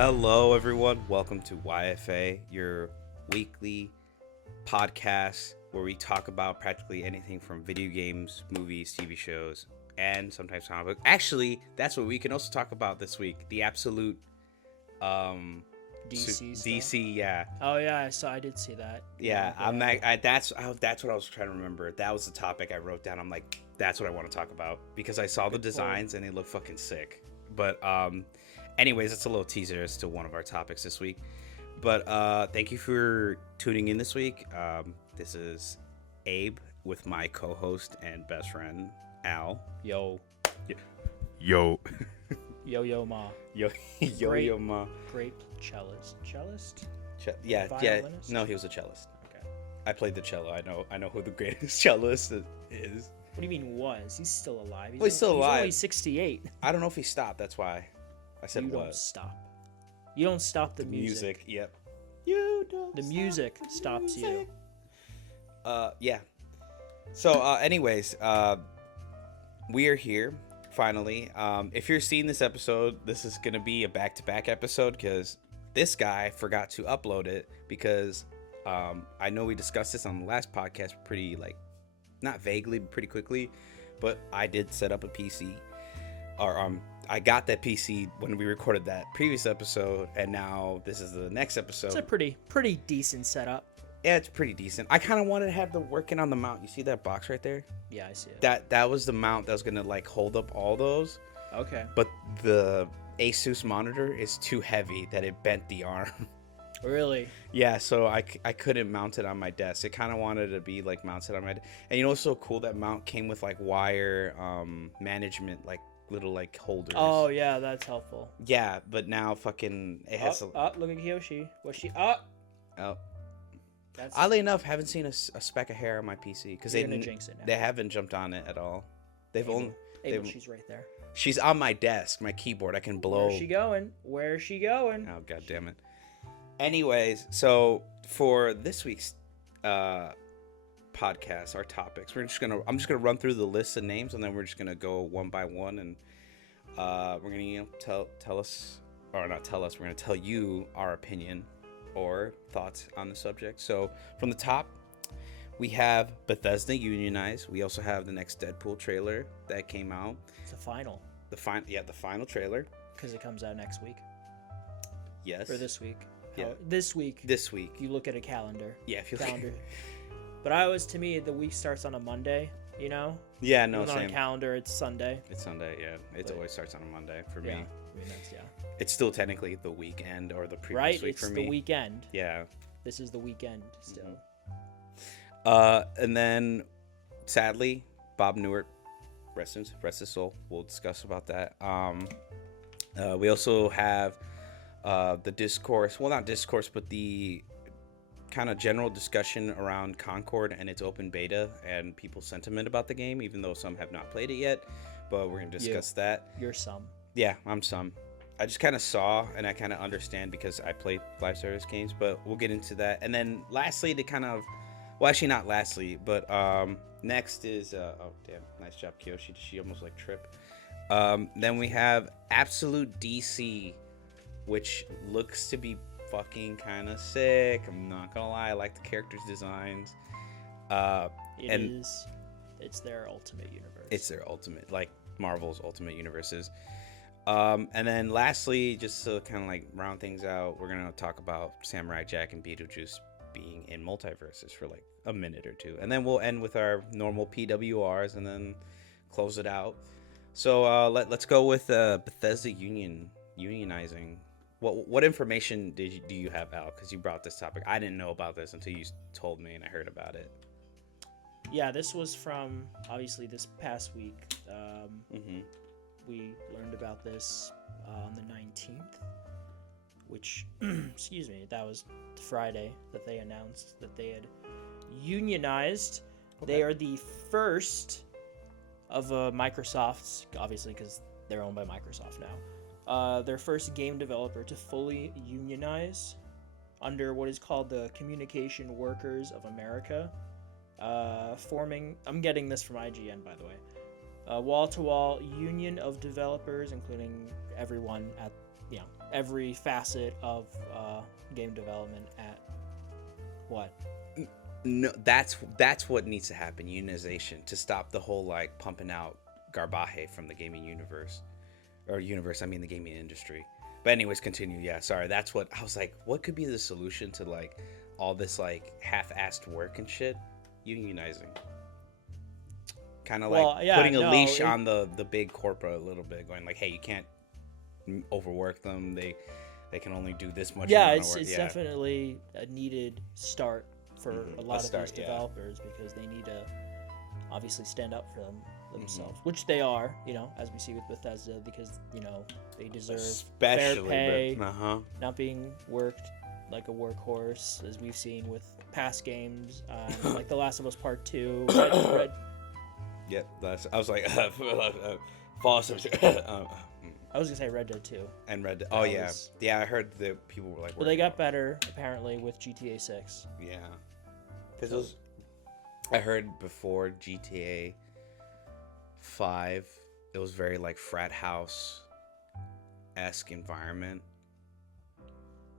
Hello, everyone. Welcome to YFA, your weekly podcast where we talk about practically anything from video games, movies, TV shows, and sometimes comic books. Actually, that's what we can also talk about this week. The Absolut DC stuff. DC, yeah. Oh yeah, I did see that. Yeah, that's what I was trying to remember. That was the topic I wrote down. I'm like, that's what I want to talk about because I saw the designs and they look fucking sick. But anyways, it's a little teaser as to one of our topics this week. But thank you for tuning in this week. This is Abe with my co-host and best friend Al. Yo. Yo. Yo ma. Yo ma. Great cellist. Yeah. Violinist? No, he was a cellist. Okay. I played the cello. I know who the greatest cellist is. What do you mean was? He's still alive. He's still alive. He's only 68. I don't know if he stopped. That's why I said You was. don't stop. You don't stop the music. Yep. You don't. The music stops you. Yeah. So, anyways, we are here finally. If you're seeing this episode, this is gonna be a back-to-back episode because this guy forgot to upload it because I know we discussed this on the last podcast pretty not vaguely, but pretty quickly. But I did set up a PC, or I got that PC when we recorded that previous episode, and now this is the next episode. It's a pretty decent setup. Yeah, it's pretty decent. I kind of wanted to have the working on the mount. You see that box right there? Yeah, I see it. That was the mount that was gonna hold up all those. Okay. But the Asus monitor is too heavy that it bent the arm. Really? Yeah, so I couldn't mount it on my desk. It kind of wanted to be mounted on my desk. And you know what's so cool? That mount came with wire management, little holders. Oh yeah, that's helpful. Yeah, but now fucking it has look at Kiyoshi. What's she up? Oh. That's Oddly enough, haven't seen a speck of hair on my PC because jinx it now. they haven't jumped on it at all. She's right there. She's on my desk, my keyboard. I can blow. Where's she going? Oh, god damn it. Anyways, so for this week's podcast, our topics, I'm just gonna run through the list of names, and then we're just gonna go one by one, and we're gonna we're gonna tell you our opinion or thoughts on the subject. So from the top, we have Bethesda unionized. We also have the next Deadpool trailer that came out. It's a final. The final trailer. Because it comes out next week. Yes. Or this week. Yeah. This week. You look at a calendar. Yeah, if you calendar. But to me, the week starts on a Monday. You know. Yeah. No. Even same. on a calendar, it's Sunday. It's Sunday. Yeah. It always starts on a Monday for me. I mean, that's, yeah. It's still technically the weekend or the previous right? week for me. Right, it's the weekend. Yeah. This is the weekend still. Mm-hmm. And then, sadly, Bob Newhart, rest his soul. We'll discuss about that. We also have the discourse. Well, not discourse, but the kind of general discussion around Concord and its open beta and people's sentiment about the game, even though some have not played it yet. But we're going to discuss that. You're some. Yeah, I'm some. I just kind of saw and I kind of understand because I play live service games, but we'll get into that. And then lastly, actually not lastly, but next is, oh damn, nice job, Kiyoshi. She almost trip. Then we have Absolut DC, which looks to be fucking kind of sick. I'm not gonna lie, I like the characters' designs. It's their ultimate universe. It's their ultimate, Marvel's ultimate universes. And then lastly, just to kind of round things out, we're gonna talk about Samurai Jack and Beetlejuice being in multiverses for a minute or two, and then we'll end with our normal PWRs and then close it out. So let's go with Bethesda unionizing. What information do you have, Al? Because you brought this topic. I didn't know about this until you told me and I heard about it. Yeah, this was from obviously this past week. We learned about this on the 19th, which, excuse me, that was Friday that they announced that they had unionized. Okay. They are the first of Microsoft's, obviously because they're owned by Microsoft now, their first game developer to fully unionize under what is called the Communication Workers of America, forming, I'm getting this from IGN, by the way, wall-to-wall union of developers, including everyone at every facet of game development at what? No, that's what needs to happen. Unionization, to stop the whole like pumping out garbage from the gaming universe, I mean the gaming industry. But anyways, continue. Yeah, sorry. That's what I was like. What could be the solution to like all this like half-assed work and shit? Unionizing. Kind of like putting a leash on the big corporate a little bit, going like, hey, you can't overwork them. They can only do this much. Yeah, it's definitely a needed start for a lot of these developers, because they need to obviously stand up for themselves, which they are, as we see with Bethesda, because they deserve fair pay, not being worked like a workhorse, as we've seen with past games, like The Last of Us Part 2. Red. Yep, I was like, false. I was gonna say Red Dead 2. And Red Dead. Oh yeah, I heard that people were like. Well, they got better apparently with GTA 6. Yeah, because I heard before GTA 5, it was very like frat house-esque environment.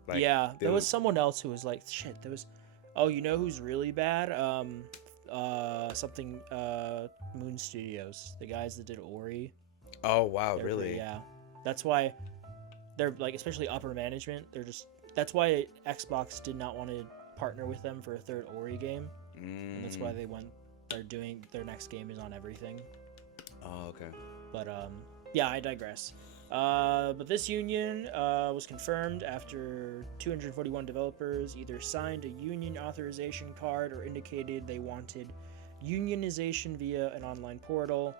Like, yeah, there was someone else who was like, shit. There was, who's really bad? Moon Studios, the guys that did Ori. Oh wow, really? Yeah, that's why they're like, especially upper management. That's why Xbox did not want to partner with them for a third Ori game. And that's why they're doing their next game is on everything. Oh, okay. But yeah, I digress. But this union was confirmed after 241 developers either signed a union authorization card or indicated they wanted unionization via an online portal.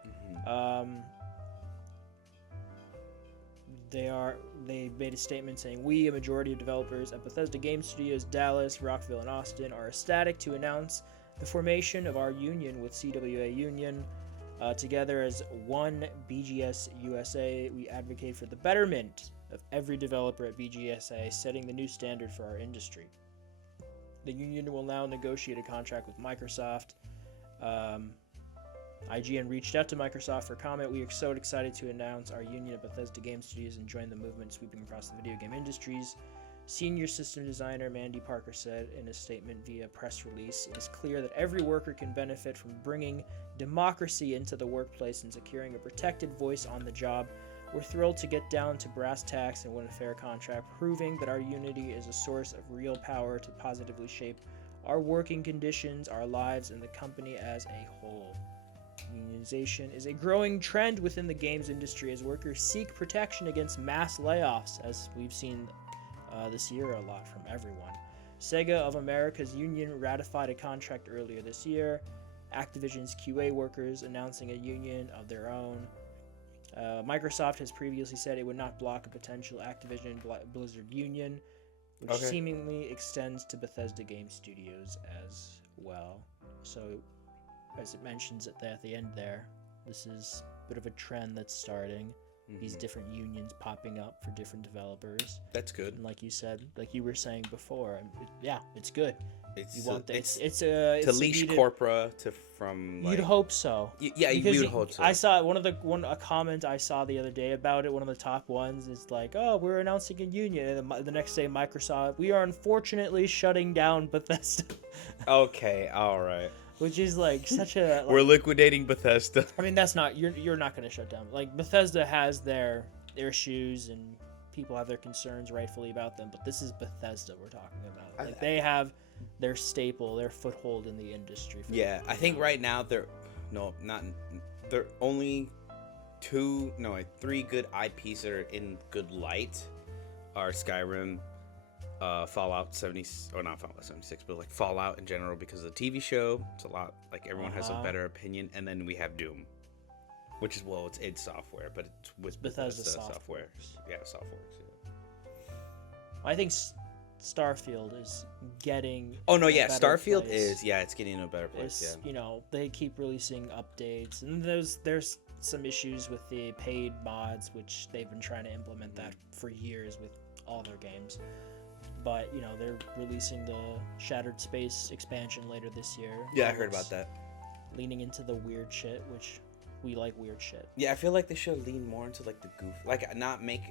They made a statement saying, "We, a majority of developers at Bethesda Game Studios, Dallas, Rockville, and Austin, are ecstatic to announce the formation of our union with CWA Union. Together as one BGS USA, we advocate for the betterment of every developer at BGSA, setting the new standard for our industry. The union will now negotiate a contract with Microsoft." IGN reached out to Microsoft for comment. "We are so excited to announce our union at Bethesda Game Studios and join the movement sweeping across the video game industries." Senior system designer Mandy Parker said in a statement via press release, "It is clear that every worker can benefit from bringing democracy into the workplace and securing a protected voice on the job. We're thrilled to get down to brass tacks and win a fair contract, proving that our unity is a source of real power to positively shape our working conditions, our lives, and the company as a whole." Unionization is a growing trend within the games industry as workers seek protection against mass layoffs, as we've seen this year a lot from everyone. Sega of America's union ratified a contract earlier this year. Activision's QA workers announcing a union of their own. Microsoft has previously said it would not block a potential Activision Blizzard union, which seemingly extends to Bethesda Game Studios as well. So, as it mentions at the end there, this is a bit of a trend that's starting. These different unions popping up for different developers. That's good. And like you said, like you were saying before, it's good. It's to leash corpora from. You'd hope so. Yeah, you would hope so. I saw a comment I saw the other day about it. One of the top ones is like, "Oh, we're announcing a union," and then the next day, Microsoft, "We are unfortunately shutting down Bethesda." Okay, all right. Which is like such a. We're liquidating Bethesda. I mean, that's not you're not going to shut down. Like Bethesda has their issues and people have their concerns rightfully about them, but this is Bethesda we're talking about. Like they have their staple, their foothold in the industry. I think right now they're only three good IPs that are in good light are Skyrim, Fallout 70, or not Fallout 76, but like Fallout in general, because of the TV show. It's a lot, like everyone has a better opinion. And then we have Doom, which is, it's id Software, but it's with Bethesda Software. Yeah, Softworks. Yeah. I think Starfield is getting. Oh no, yeah, Starfield is. Yeah, it's getting in a better place. They keep releasing updates, and there's some issues with the paid mods, which they've been trying to implement that for years with all their games. But they're releasing the Shattered Space expansion later this year. Yeah, I heard about that. Leaning into the weird shit, which We like weird shit. Yeah, I feel like they should lean more into like the goof, like not make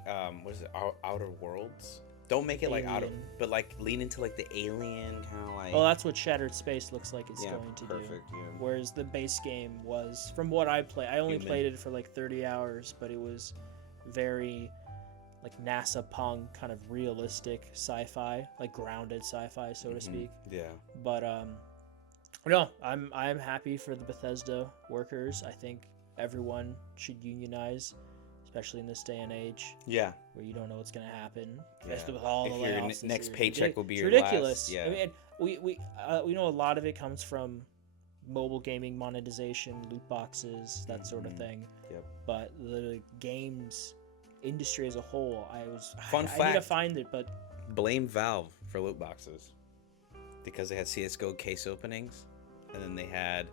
what is it, Outer Worlds. Don't make it like Alien. but like lean into like the alien kind of like. Well, that's what Shattered Space looks like it's yeah, going to perfect, do. Yeah. Whereas the base game was, from what I play, I only Human. played it for like 30 hours, but it was very like NASA punk, kind of realistic sci-fi, like grounded sci-fi, so to speak. Yeah. But no, I'm happy for the Bethesda workers. I think everyone should unionize, especially in this day and age. Yeah. Where you don't know what's gonna happen, Yeah. especially with all If the your layoffs. this next year. paycheck will be It's your ridiculous. last, yeah. I mean, we know a lot of it comes from mobile gaming monetization, loot boxes, that sort of thing. Yep. But the games industry as a whole, I Fun need to fact. find it, but Blame Valve for loot boxes because they had CS:GO case openings, and then they had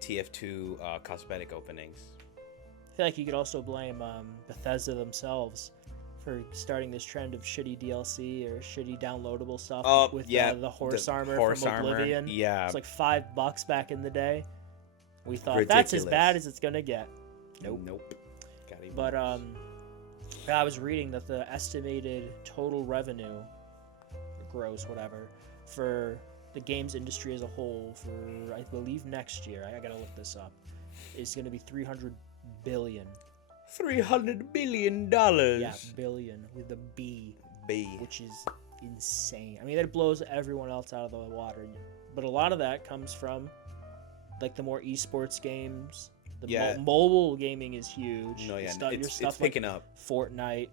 TF2 cosmetic openings. I feel like you could also blame Bethesda themselves for starting this trend of shitty DLC or shitty downloadable stuff with the horse armor from Oblivion. Yeah. It's like $5 back in the day. We thought Ridiculous. that's as bad as it's gonna get. Nope. Got even But worse. I was reading that the estimated total revenue, gross, whatever, for the games industry as a whole for I believe next year, I gotta look this up, is gonna be $300 billion. $300 billion. Yeah, billion with a B, B. which is insane. I mean, that blows everyone else out of the water. But a lot of that comes from like the more esports games. The mobile gaming is huge. No, yeah, your stuff it's picking up. Fortnite.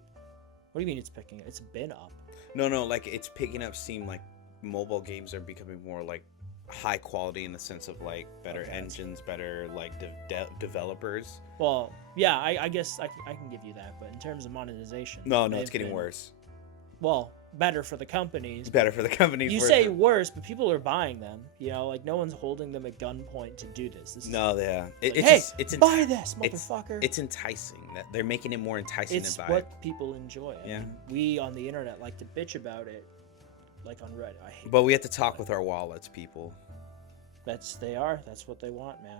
What do you mean it's picking up? It's been up. No, like it's picking up steam. Like mobile games are becoming more like high quality in the sense of like better engines, better like developers. Well, yeah, I guess I can give you that, but in terms of monetization, No, it's getting worse. Well, better for the companies. It's better for the companies. You say worse, but people are buying them. You know, like no one's holding them at gunpoint to do this. It's buy this, motherfucker. It's enticing. That they're making it more enticing. It's to buy. what people enjoy. Yeah. I mean, we on the internet like to bitch about it, like on Reddit. I hate. But we have to talk with our wallets, people. That's what they want, man.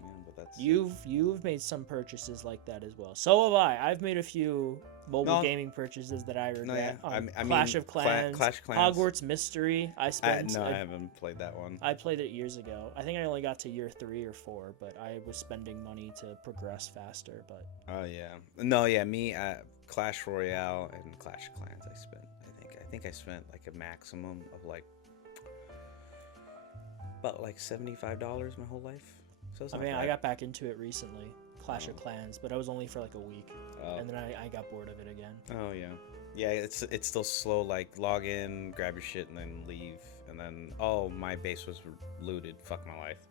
Yeah, but that's You've made some purchases like that as well. So have I. I've made a few mobile gaming purchases that I regret. I mean, Clash of Clans, Clash of Clans. Hogwarts Mystery. I haven't played that one. I played it years ago. I think I only got to year 3 or 4, but I was spending money to progress faster. But oh yeah, me Clash Royale and Clash of Clans. I think I spent like a maximum of like about like $75 my whole life. So I mean, I got back into it recently, Clash of Clans, but I was only for like a week, and then I got bored of it again. Oh yeah, it's still slow. Like log in, grab your shit, and then leave, and then my base was looted. Fuck my life.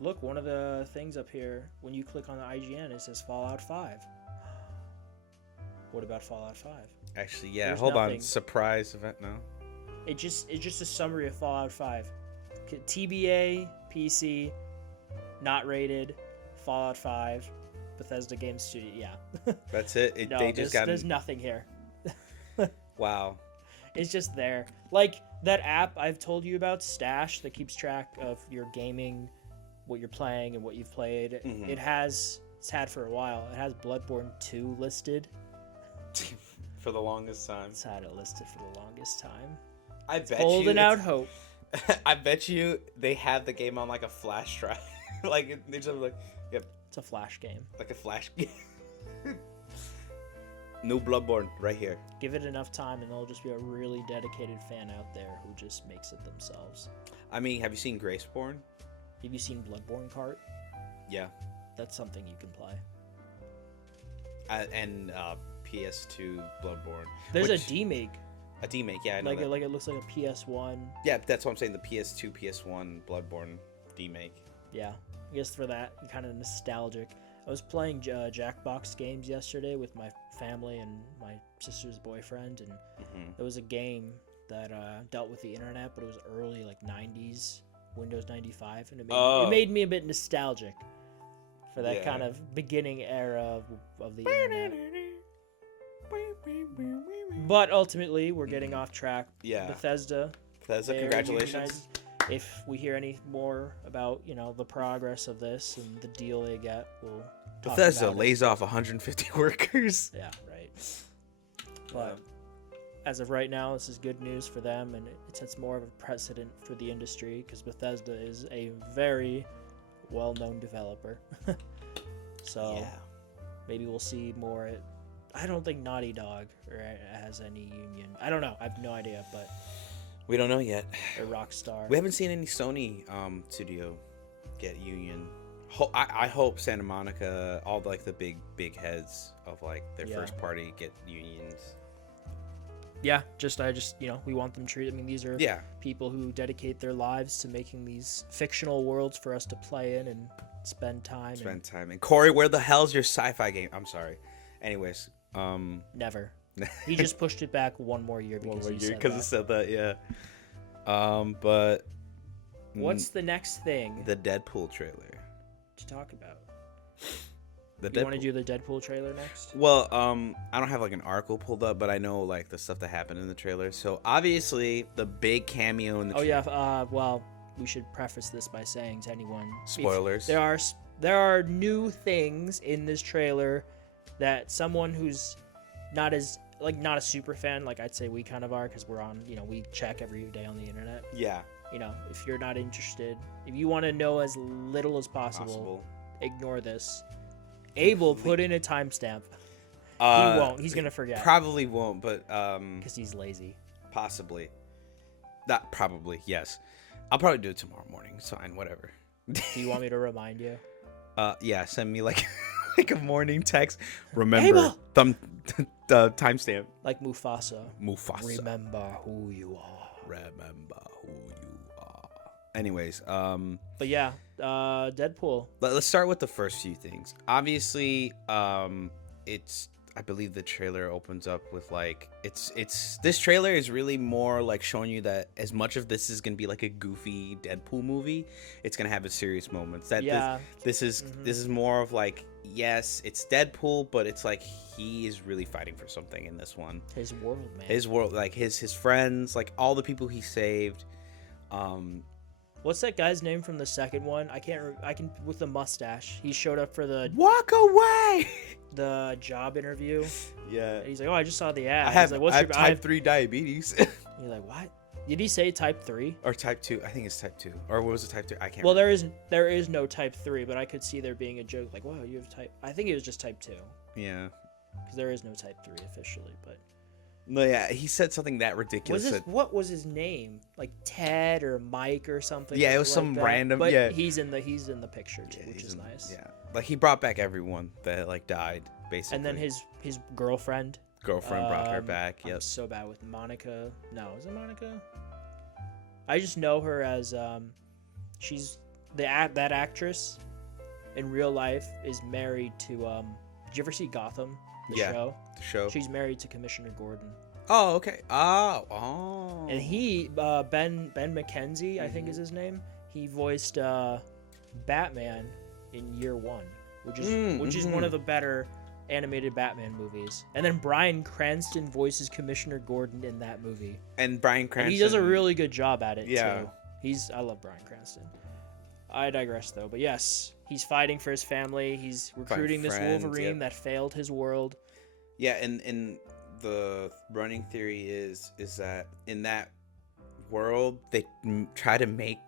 Look, one of the things up here when you click on the IGN, it says Fallout 5. What about Fallout 5? Actually, yeah. There's Hold nothing. on, surprise event now. It's just a summary of Fallout 5. TBA, PC, not rated, Fallout 5, Bethesda Game Studio. Yeah. That's it. No, there's nothing here. Wow. It's just there. Like that app I've told you about, Stash, that keeps track of your gaming, what you're playing, and what you've played. Mm-hmm. It's had for a while. It has Bloodborne 2 listed. For the longest time. It's had it listed for the longest time. I bet Holding you out hope. I bet you they have the game on like a flash drive. Like they're just like, yep. It's a flash game. Like a flash game. New Bloodborne right here. Give it enough time and there'll just be a really dedicated fan out there who just makes it themselves. I mean, have you seen Graceborn? Have you seen Bloodborne Cart? Yeah. That's something you can play. And PS2 Bloodborne. There's a demake. A demake, yeah, I know that. Like it looks like a PS1. Yeah, that's what I'm saying. The PS2, PS1 Bloodborne demake. Yeah, I guess for that, kind of nostalgic. I was playing Jackbox games yesterday with my family and my sister's boyfriend, and there was a game that dealt with the internet, but it was early, like 90s, Windows 95, and it made me a bit nostalgic for that kind of beginning era of the internet. But ultimately, we're getting off track. Yeah. Bethesda, congratulations. if we hear any more about, the progress of this and the deal they get, we'll talk Bethesda about it. lays off 150 workers. Yeah, right. But as of right now, this is good news for them, and it sets more of a precedent for the industry because Bethesda is a very well-known developer. So Yeah. maybe we'll see more. I don't think Naughty Dog has any union. I don't know. I have no idea, but We don't know yet. a Rockstar. We haven't seen any Sony studio get union. I hope Santa Monica, all like the big heads of like their first party get unions. Yeah, we want them treated. I mean, these are Yeah. people who dedicate their lives to making these fictional worlds for us to play in and spend time. And Corey, where the hell's your sci-fi game? I'm sorry. Anyways, Never. He just pushed it back one more year because it said that. Yeah. But what's the next thing the Deadpool trailer to talk about? You want to do the Deadpool trailer next? Well, I don't have like an article pulled up, but I know like the stuff that happened in the trailer. So obviously the big cameo in the trailer. Well, we should preface this by saying to anyone, spoilers. There are new things in this trailer that someone who's not a super fan, like I'd say we kind of are, because we're on, we check every day on the internet. Yeah. If you're not interested, if you want to know as little as possible. Ignore this. Abel put in a timestamp. He won't. He's gonna forget. Probably won't, but because he's lazy. Possibly. Not probably. Yes. I'll probably do it tomorrow morning. It's fine. Whatever. Do you want me to remind you? Yeah. Send me like a morning text. Remember the timestamp. Like Mufasa. Remember who you are. Anyways, but yeah, Deadpool. Let's start with the first few things. Obviously, I believe the trailer opens up with like this trailer is really more like showing you that as much of this is gonna be like a goofy Deadpool movie, it's gonna have its serious moments. This is more of like, yes, it's Deadpool, but it's like he is really fighting for something in this one. His world, man. His world, like his friends, like all the people he saved. What's that guy's name from the second one? I can with the mustache. He showed up for the walk away. The job interview. Yeah. And he's like, "Oh, I just saw the ad." I have type 3 diabetes. You're like, "What? Did he say type 3 or type 2? I think it's type 2. Or what was it, type 2? I can't. Well, remember. there is no type 3, but I could see there being a joke like, "Wow, you have type." I think it was just type 2. Yeah. Because there is no type 3 officially, but. No, yeah, he said something that ridiculous. What was his name? Like Ted or Mike or something? Yeah, it was some random. But yeah, he's in the picture too, which is nice. Yeah, like he brought back everyone that like died basically. And then his girlfriend brought her back. Yep. I'm so bad with Monica. No, is it Monica? I just know her as she's that actress in real life is married to Did you ever see Gotham? The show. She's married to Commissioner Gordon. Oh, okay. Oh. And he, Ben McKenzie, I think is his name. He voiced Batman in Year One, which is one of the better animated Batman movies. And then Bryan Cranston voices Commissioner Gordon in that movie. And Bryan Cranston, he does a really good job at it too. I love Bryan Cranston. I digress though, but yes. He's fighting for his family. He's recruiting this Wolverine that failed his world. Yeah, and the running theory is that in that world they try to make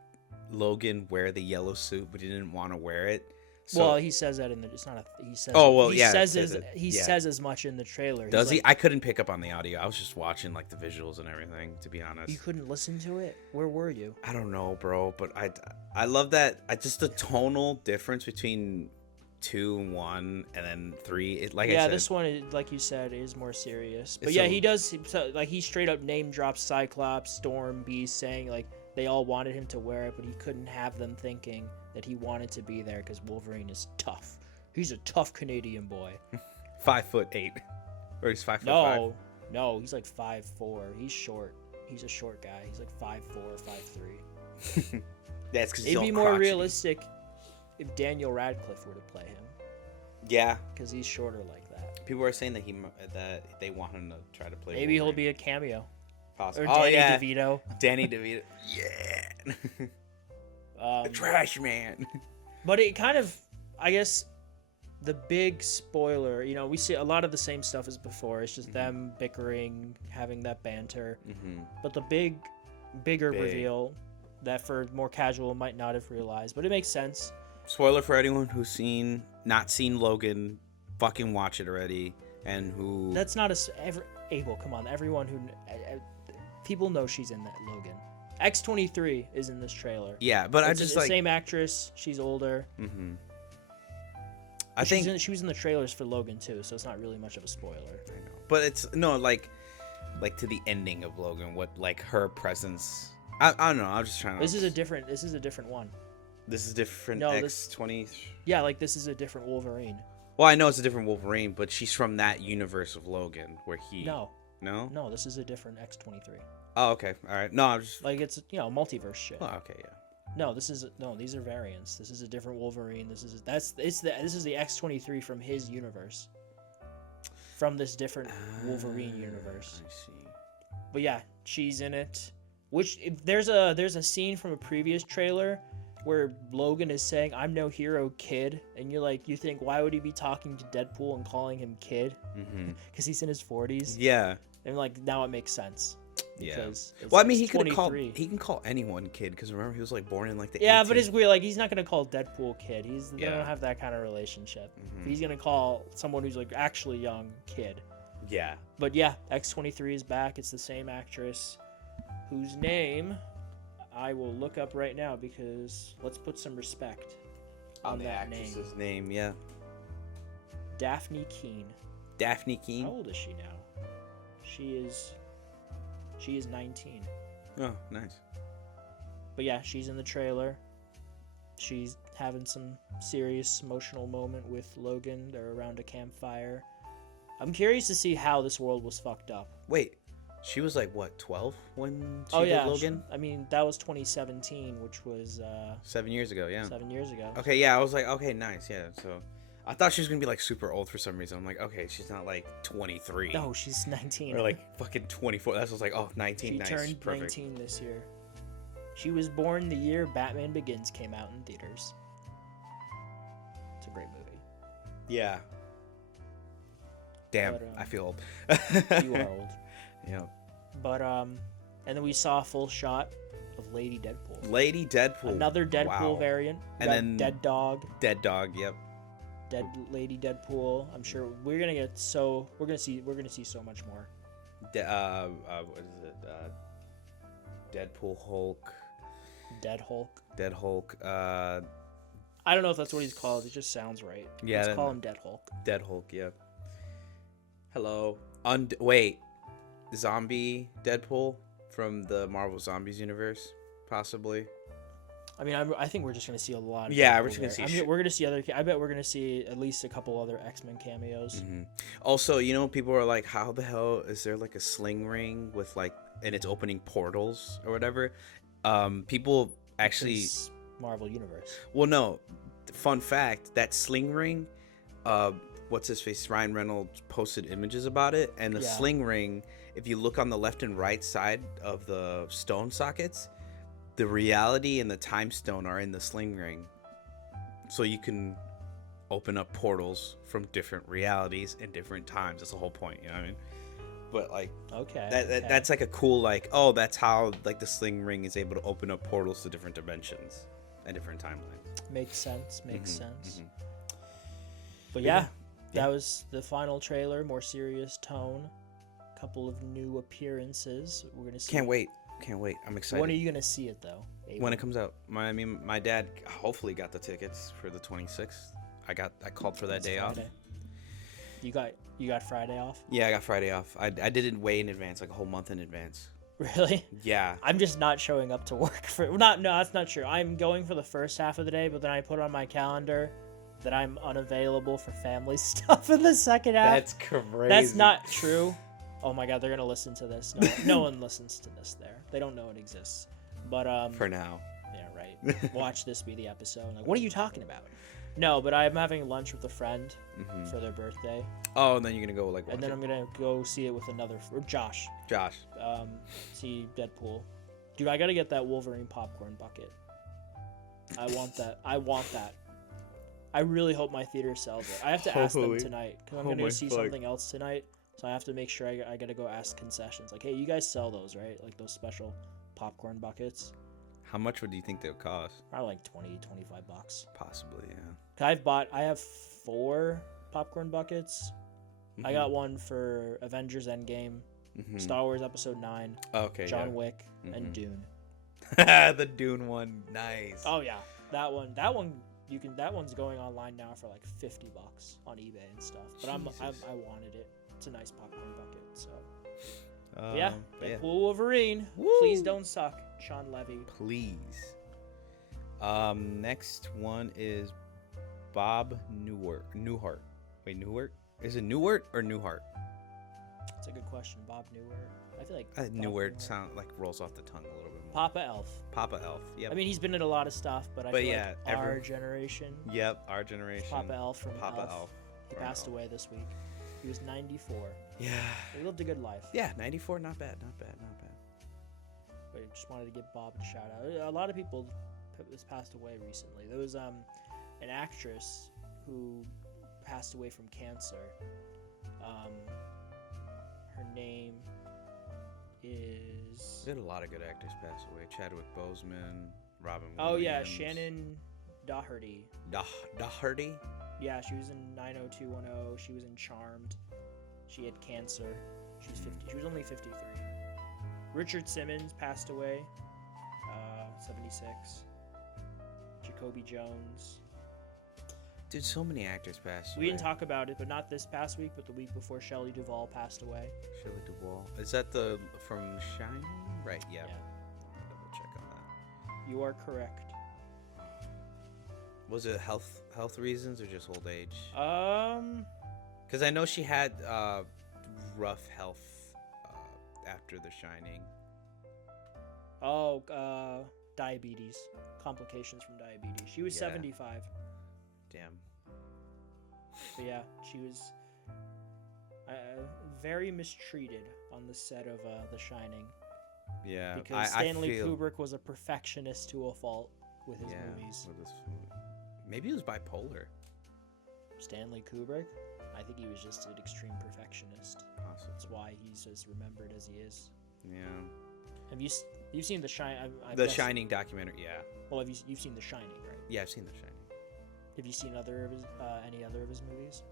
Logan wear the yellow suit, but he didn't want to wear it. So, well, he says that it's not a. He says. Oh well, he yeah. Says as much in the trailer. Does he? I couldn't pick up on the audio. I was just watching like the visuals and everything. To be honest, you couldn't listen to it. Where were you? I don't know, bro. But I love that. Just the tonal difference between 2 and 1, and then 3. I said, this one, like you said, is more serious. But he does. Like he straight up name drops Cyclops, Storm, Beast, saying like they all wanted him to wear it, but he couldn't have them thinking that he wanted to be there because Wolverine is tough. He's a tough Canadian boy. 5'8", or he's 5'5". No, he's like 5'4". He's short. He's a short guy. He's like 5'4", 5'3". That's because it'd be more realistic if Daniel Radcliffe were to play him. Yeah, because he's shorter like that. People are saying that they want him to try to play. Maybe Wolverine. He'll be a cameo. Possible. Or Danny yeah. DeVito. Danny DeVito. Yeah. The trash man. But it kind of, I guess, the big spoiler, you know, we see a lot of the same stuff as before. It's just them bickering, having that banter. But the bigger reveal that for more casual might not have realized, but it makes sense. Spoiler for anyone who's not seen Logan, fucking watch it already. And who... That's not Abel, come on. Everyone who... people know she's in that Logan. X-23 is in this trailer. Yeah, but it's the same actress. She's older. I think she was in the trailers for Logan too, so it's not really much of a spoiler. I know. But it's... No, like to the ending of Logan, what, like, her presence... I don't know, I'm just trying to... This is a different one. This is different X-20... Yeah, like, this is a different Wolverine. Well, I know it's a different Wolverine, but she's from that universe of Logan where he... No, this is a different X-23. Oh, okay. All right. No, I'm just... Like, it's, you know, multiverse shit. Oh, okay, yeah. No, these are variants. This is a different Wolverine. This is the X-23 from his universe. From this different Wolverine universe. I see. But yeah, she's in it. Which there's a scene from a previous trailer where Logan is saying, "I'm no hero, kid," and you think, why would he be talking to Deadpool and calling him kid? Because he's in his 40s. Yeah. And like now it makes sense. Yeah. Well, I mean, he can call anyone kid because remember he was like born in like the 18th. But it's weird. Like he's not gonna call Deadpool kid. They don't have that kind of relationship. He's gonna call someone who's like actually young kid. Yeah. But yeah, X-23 is back. It's the same actress, whose name I will look up right now because let's put some respect on the that actress's name. Yeah. Daphne Keane. Daphne Keane. How old is she now? She is 19. Oh, nice. But yeah, she's in the trailer. She's having some serious emotional moment with Logan. They're around a campfire. I'm curious to see how this world was fucked up. Wait, she was like what, 12 when she did Logan? I mean, that was 2017, which was 7 years ago. Yeah. 7 years ago. Okay, yeah, I was like, okay, nice, yeah. So I thought she was gonna be like super old for some reason. I'm like, okay, she's not like 23. No, she's 19. Or like fucking 24. That's what I was like, oh, 19. She nice, turned perfect. 19 this year. She was born the year Batman Begins came out in theaters. It's a great movie. Yeah. Damn, But, I feel old. You are old. Yeah. But and then we saw a full shot of Lady Deadpool. Lady Deadpool. Another Deadpool variant. And then Dead Dog. Dead Dog. Yep. Dead Lady Deadpool. I'm sure we're gonna see so much more. What is it? Deadpool Hulk. Dead Hulk. Dead Hulk. I don't know if that's what he's called. It just sounds right. Yeah. Let's call him Dead Hulk. Dead Hulk. Yeah. Hello. Wait. Zombie Deadpool from the Marvel Zombies universe, possibly. I mean, I think we're just gonna see a lot. Of we're just gonna see. We're gonna see other. I bet we're gonna see at least a couple other X-Men cameos. Also, people are like, how the hell is there like a sling ring with like, and it's opening portals or whatever? People actually. It's Marvel Universe. Well, no. Fun fact: that sling ring. What's his face? Ryan Reynolds posted images about it, and the sling ring. If you look on the left and right side of the stone sockets, the reality and the time stone are in the sling ring. So you can open up portals from different realities and different times. That's the whole point, you know what I mean? But like, that's like a cool, like, oh, that's how like the sling ring is able to open up portals to different dimensions and different timelines. Makes sense. But yeah, that was the final trailer. More serious tone. Couple of new appearances. We're gonna see. Can't wait. I'm excited. When are you gonna see it though? When it comes out. My dad hopefully got the tickets for the 26th. I called for that day Friday. off. You got Friday off? Yeah, I got Friday off. I did it way in advance, like a whole month in advance. Really? Yeah. I'm just not showing up to work for no, that's not true. I'm going for the first half of the day, but then I put on my calendar that I'm unavailable for family stuff in the second half. That's crazy. That's not true. Oh my god, they're gonna listen to this. No one listens to this there. They don't know it exists. But for now. Yeah, right. Watch this be the episode. Like, what are you talking about? No, but I'm having lunch with a friend Mm-hmm. for their birthday, Oh, and then you're gonna go like watch and then it? I'm gonna go see it with or Josh. Josh. See Deadpool. Dude, I gotta get that Wolverine popcorn bucket. I want that. I want that. I really hope my theater sells it. I have to ask them Hopefully. tonight because I'm Oh gonna go my see fuck. something else tonight. So I have to make sure I gotta go ask concessions. Like, hey, you guys sell those, right? Like those special popcorn buckets. How much would you think they would cost? Probably like 20, 25 bucks. Possibly, yeah. 'Cause I have 4 popcorn buckets. I got one for Avengers Endgame, Mm-hmm. Star Wars Episode 9, Okay. John yeah. Wick, and Mhm. Dune. The Dune one, nice. Oh yeah, that one that one's going online now for like 50 bucks on eBay and stuff. But I wanted it. It's a nice popcorn bucket. So but yeah, but yeah. Deadpool Wolverine. Woo! Please don't suck, Sean Levy. Please. Next one is Bob Newhart. Wait, Newhart? Is it Newhart or Newhart? It's a good question, Bob Newhart. I feel like Bob Newhart sound like rolls off the tongue a little bit more. Papa Elf. Papa Elf. Yep. I mean, he's been in a lot of stuff, but I But feel yeah, like our generation. Yep, our generation. Papa Elf from Papa Elf. Elf. He from passed Elf. away this week. He was 94. Yeah. He lived a good life. Yeah, 94, not bad, not bad, not bad. But I just wanted to give Bob a shout out. A lot of people has passed away recently. There was an actress who passed away from cancer. Her name is. There's a lot of good actors pass away. Chadwick Boseman, Robin Williams. Oh yeah, Shannon Doherty. Doherty? Yeah, she was in 90210. She was in Charmed. She had cancer. She was 50. She was only 53. Richard Simmons passed away. 76. Jacoby Jones. Dude, so many actors passed away. We didn't talk about it, but not this past week, but the week before Shelley Duvall passed away. Shelley Duvall. Is that the from Shining? Right, yeah. Yeah. I'll double check on that. You are correct. Was it health reasons or just old age? Because I know she had rough health after The Shining. Diabetes. Complications from diabetes. She was Yeah. 75. Damn. But yeah, she was very mistreated on the set of The Shining. Yeah. Because Stanley Kubrick was a perfectionist to a fault with his movies. Maybe he was bipolar. Stanley Kubrick? I think he was just an extreme perfectionist. Possibly. That's why he's as remembered as he is. Yeah. Have you've seen The Shining? The Shining documentary, yeah. Well, you've seen The Shining, right? Yeah, I've seen The Shining. Have you seen any other of his movies?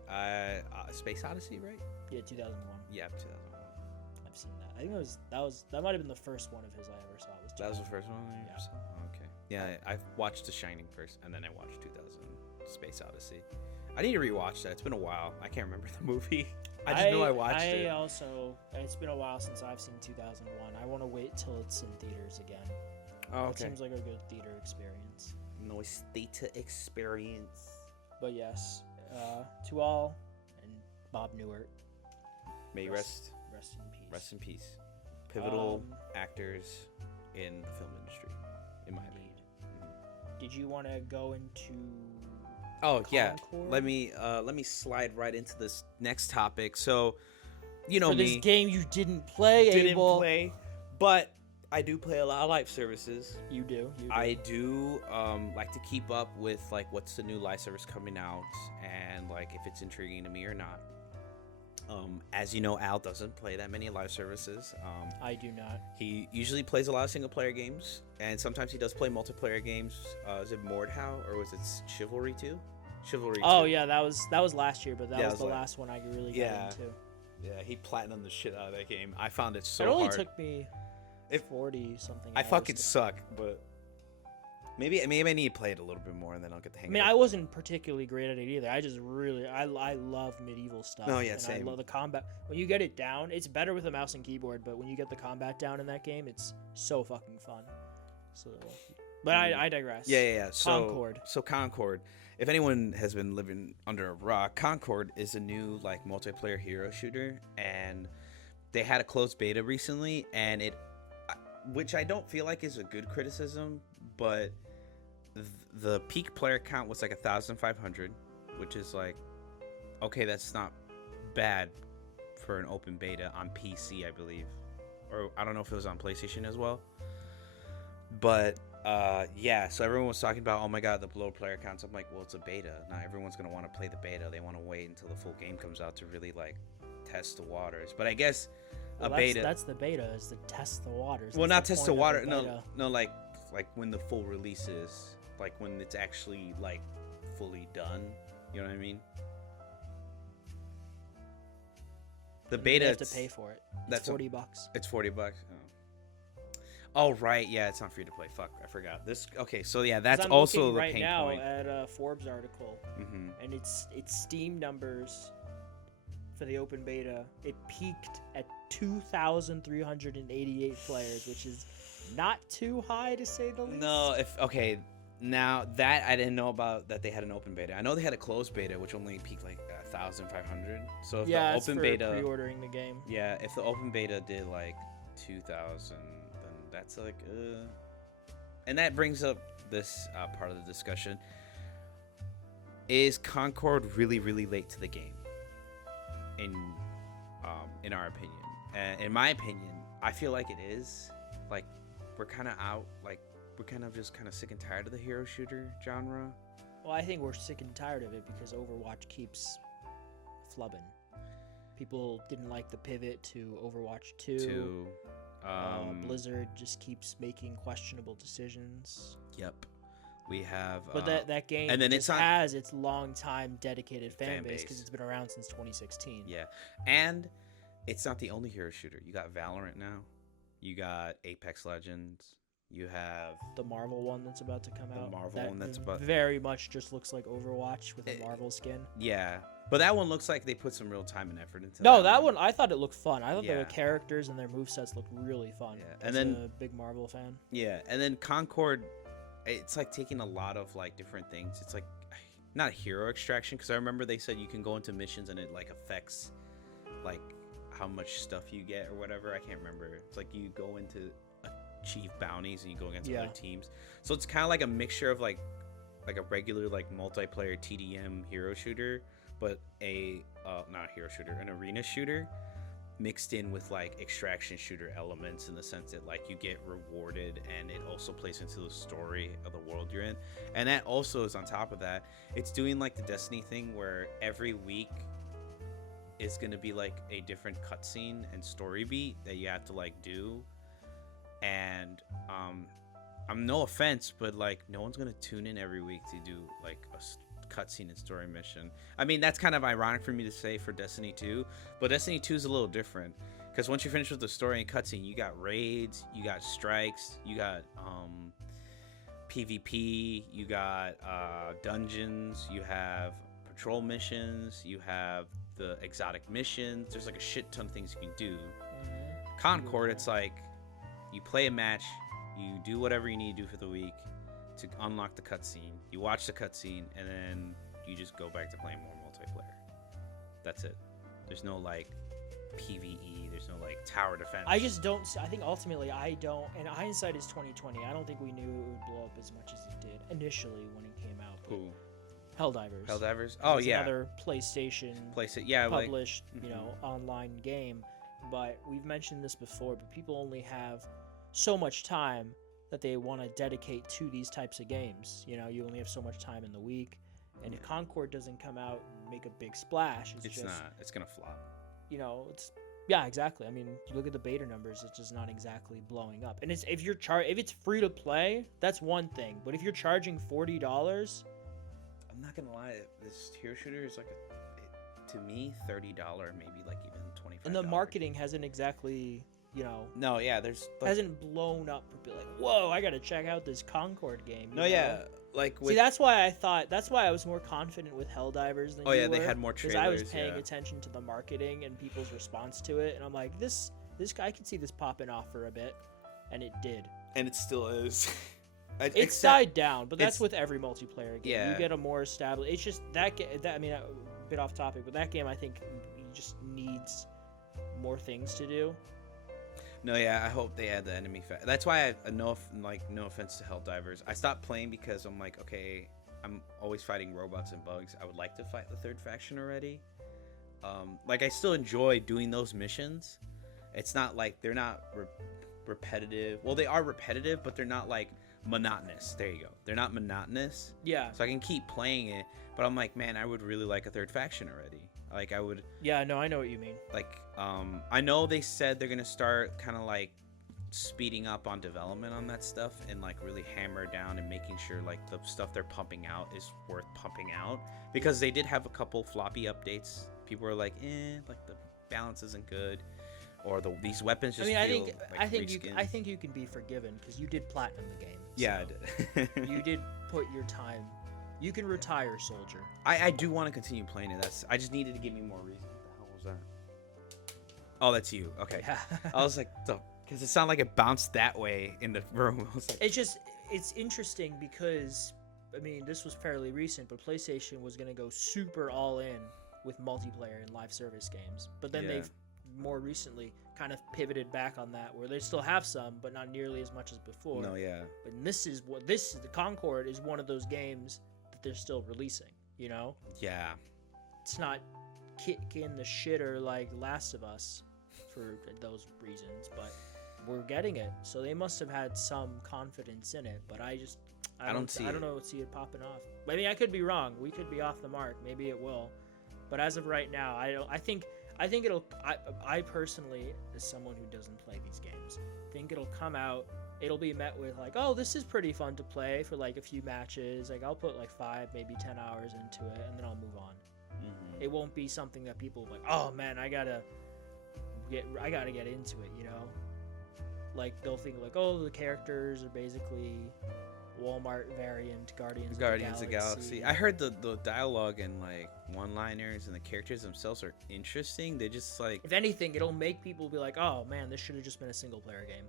Space Odyssey, right? Yeah, 2001. Yeah, 2001. I've seen that. I think that might have been the first one of his I ever saw. That was the first one you Yeah. saw? Oh, okay. Yeah, I watched The Shining first, and then I watched 2000 Space Odyssey. I need to rewatch that. It's been a while. I can't remember the movie. I just know I watched it. It's been a while since I've seen 2001. I want to wait till it's in theaters again. Oh, It okay. seems like a good theater experience. Noise data experience. But yes, to all, and Bob Newhart, May rest in peace. rest in peace. Pivotal Um, actors in the film industry, in my opinion. Did you want to go into? Oh yeah, Concord? let me slide right into this next topic. So, you know For me, this game you didn't play, didn't Abel. play, but I do play a lot of live services. You do. I do like to keep up with like what's the new live service coming out and like if it's intriguing to me or not. As you know, Al doesn't play that many live services. I do not. He usually plays a lot of single player games, and sometimes he does play multiplayer games. Is it Mordhau or was it Chivalry 2? Chivalry 2. Oh yeah, that was last year, but that Yeah, was it the was like- last one I really got Yeah. into. Yeah, he platinumed the shit out of that game. I found it so it only hard. took me 40 something. I hours fucking to- suck, but maybe I need to play it a little bit more, and then I'll get the hang I mean, of it. I wasn't particularly great at it either. I just really, I love medieval stuff. Oh, yeah, and same. I love the combat. When you get it down, it's better with a mouse and keyboard, but when you get the combat down in that game, it's so fucking fun. So, but I digress. Yeah. So Concord. So Concord. If anyone has been living under a rock, Concord is a new like multiplayer hero shooter, and they had a closed beta recently, and which I don't feel like is a good criticism, but the peak player count was like 1,500, which is like, okay, that's not bad for an open beta on PC, I believe, or I don't know if it was on PlayStation as well. But yeah, so everyone was talking about, oh my god, the low player counts. I'm like, well, it's a beta. Not everyone's gonna want to play the beta. They want to wait until the full game comes out to really like test the waters. But I guess beta. That's the beta, is to test the waters. Well, not test the water. Beta. No, like when the full release is, like when it's actually like fully done. You know what I mean? The beta. You have to pay for it. It's $40. It's $40. Oh right, yeah, it's not free to play. Fuck, I forgot this. Okay, so yeah, that's also the right pain now point. At a Forbes article, and it's Steam numbers for the open beta. It peaked at 2,388 players, which is not too high to say the least. No, now that I didn't know about that they had an open beta. I know they had a closed beta, which only peaked like 1,500. So if the open beta, pre-ordering the game. Yeah, if the open beta did like 2,000. That's like, and that brings up this part of the discussion. Is Concord really, really late to the game? In our opinion, in my opinion, I feel like it is. Like, we're kind of out. Like, we're kind of sick and tired of the hero shooter genre. Well, I think we're sick and tired of it because Overwatch keeps flubbing. People didn't like the pivot to Overwatch 2. Blizzard just keeps making questionable decisions. Yep, we have. But that game and then has its long time dedicated fan base because it's been around since 2016. Yeah, and it's not the only hero shooter. You got Valorant now. You got Apex Legends. You have the Marvel one that's about to come out. The Marvel one that's about very much just looks like Overwatch with a Marvel skin. Yeah, but that one looks like they put some real time and effort into. No, that one I thought it looked fun. I thought the characters and their movesets looked really fun. Yeah, and then a big Marvel fan. Yeah, and then Concord, it's like taking a lot of like different things. It's like not hero extraction, because I remember they said you can go into missions and it like affects like how much stuff you get or whatever. I can't remember. It's like you go into achieve bounties and you go against other teams. So it's kind of like a mixture of like a regular like multiplayer TDM hero shooter, but not a hero shooter, an arena shooter mixed in with like extraction shooter elements, in the sense that like you get rewarded and it also plays into the story of the world you're in. And that also is on top of that, it's doing like the Destiny thing where every week is going to be like a different cutscene and story beat that you have to like do. And I'm no offense, but like no one's gonna tune in every week to do like a cutscene and story mission. I mean, that's kind of ironic for me to say for Destiny 2, but Destiny 2 is a little different, because once you finish with the story and cutscene, you got raids, you got strikes, you got PvP, you got dungeons, you have patrol missions, you have the exotic missions. There's like a shit ton of things you can do. Concord, it's like you play a match, you do whatever you need to do for the week to unlock the cutscene. You watch the cutscene, and then you just go back to playing more multiplayer. That's it. There's no like PvE. There's no like tower defense. I just don't. I think ultimately I don't. And hindsight is 2020. I don't think we knew it would blow up as much as it did initially when it came out. Cool. Helldivers. Helldivers. Oh yeah. Another PlayStation. Published, online game. But we've mentioned this before. But people only have so much time that they want to dedicate to these types of games. You only have so much time in the week, and if Concord doesn't come out and make a big splash, it's just not. It's gonna flop. Exactly. I mean, you look at the beta numbers; it's just not exactly blowing up. And if it's free to play, that's one thing. But if you're charging $40, I'm not gonna lie, this hero shooter is like to me $30, maybe like even $25. And the marketing hasn't exactly. No, yeah, there's like, hasn't blown up to be like, whoa, I gotta check out this Concord game. Like see, that's why I was more confident with Helldivers than you were, they had more trailers. Because I was paying attention to the marketing and people's response to it, and I'm like, this guy, I can see this popping off for a bit, and it did. And it still is. It's died down, but that's with every multiplayer game. Yeah. You get a more established. It's just that I mean, a bit off topic, but that game I think just needs more things to do. No, yeah, I hope they add the enemy That's why no offense to Helldivers. I stopped playing because I'm like, okay, I'm always fighting robots and bugs. I would like to fight the third faction already. Like, I still enjoy doing those missions. It's not like they're not repetitive. Well, they are repetitive, but they're not like monotonous. There you go. They're not monotonous. Yeah. So I can keep playing it, but I'm like, man, I would really like a third faction already. Like, I would. Yeah, no, I know what you mean. Like, I know they said they're gonna start kind of like speeding up on development on that stuff and like really hammer down and making sure like the stuff they're pumping out is worth pumping out, because they did have a couple floppy updates. People were like, like the balance isn't good, or these weapons just. I think you can be forgiven because you did platinum the game. Yeah, so I did. You did put your time. You can retire, soldier. I do want to continue playing it. I just needed to give me more reason. What the hell was that? Oh, that's you. Okay. Yeah. I was like, because it sounded like it bounced that way in the room. I was like, it's interesting because, I mean, this was fairly recent, but PlayStation was going to go super all in with multiplayer and live service games. But then they've more recently kind of pivoted back on that, where they still have some, but not nearly as much as before. No, yeah. But the Concord is one of those games that they're still releasing, you know? Yeah. It's not kicking the shitter like Last of Us for those reasons, but we're getting it. So they must have had some confidence in it, but I don't see it popping off. I mean, I could be wrong. We could be off the mark. Maybe it will. But as of right now, I think I personally, as someone who doesn't play these games, think it'll come out, it'll be met with like, oh, this is pretty fun to play for like a few matches. Like, I'll put like 5, maybe 10 hours into it, and then I'll move on. Mm-hmm. It won't be something that people are like, oh man, I gotta get into it, you know? Like, they'll think like, oh, the characters are basically Walmart variant Guardians of the Galaxy. I heard the dialogue and like one-liners and the characters themselves are interesting. They just like, if anything, it'll make people be like, oh man, this should have just been a single-player game.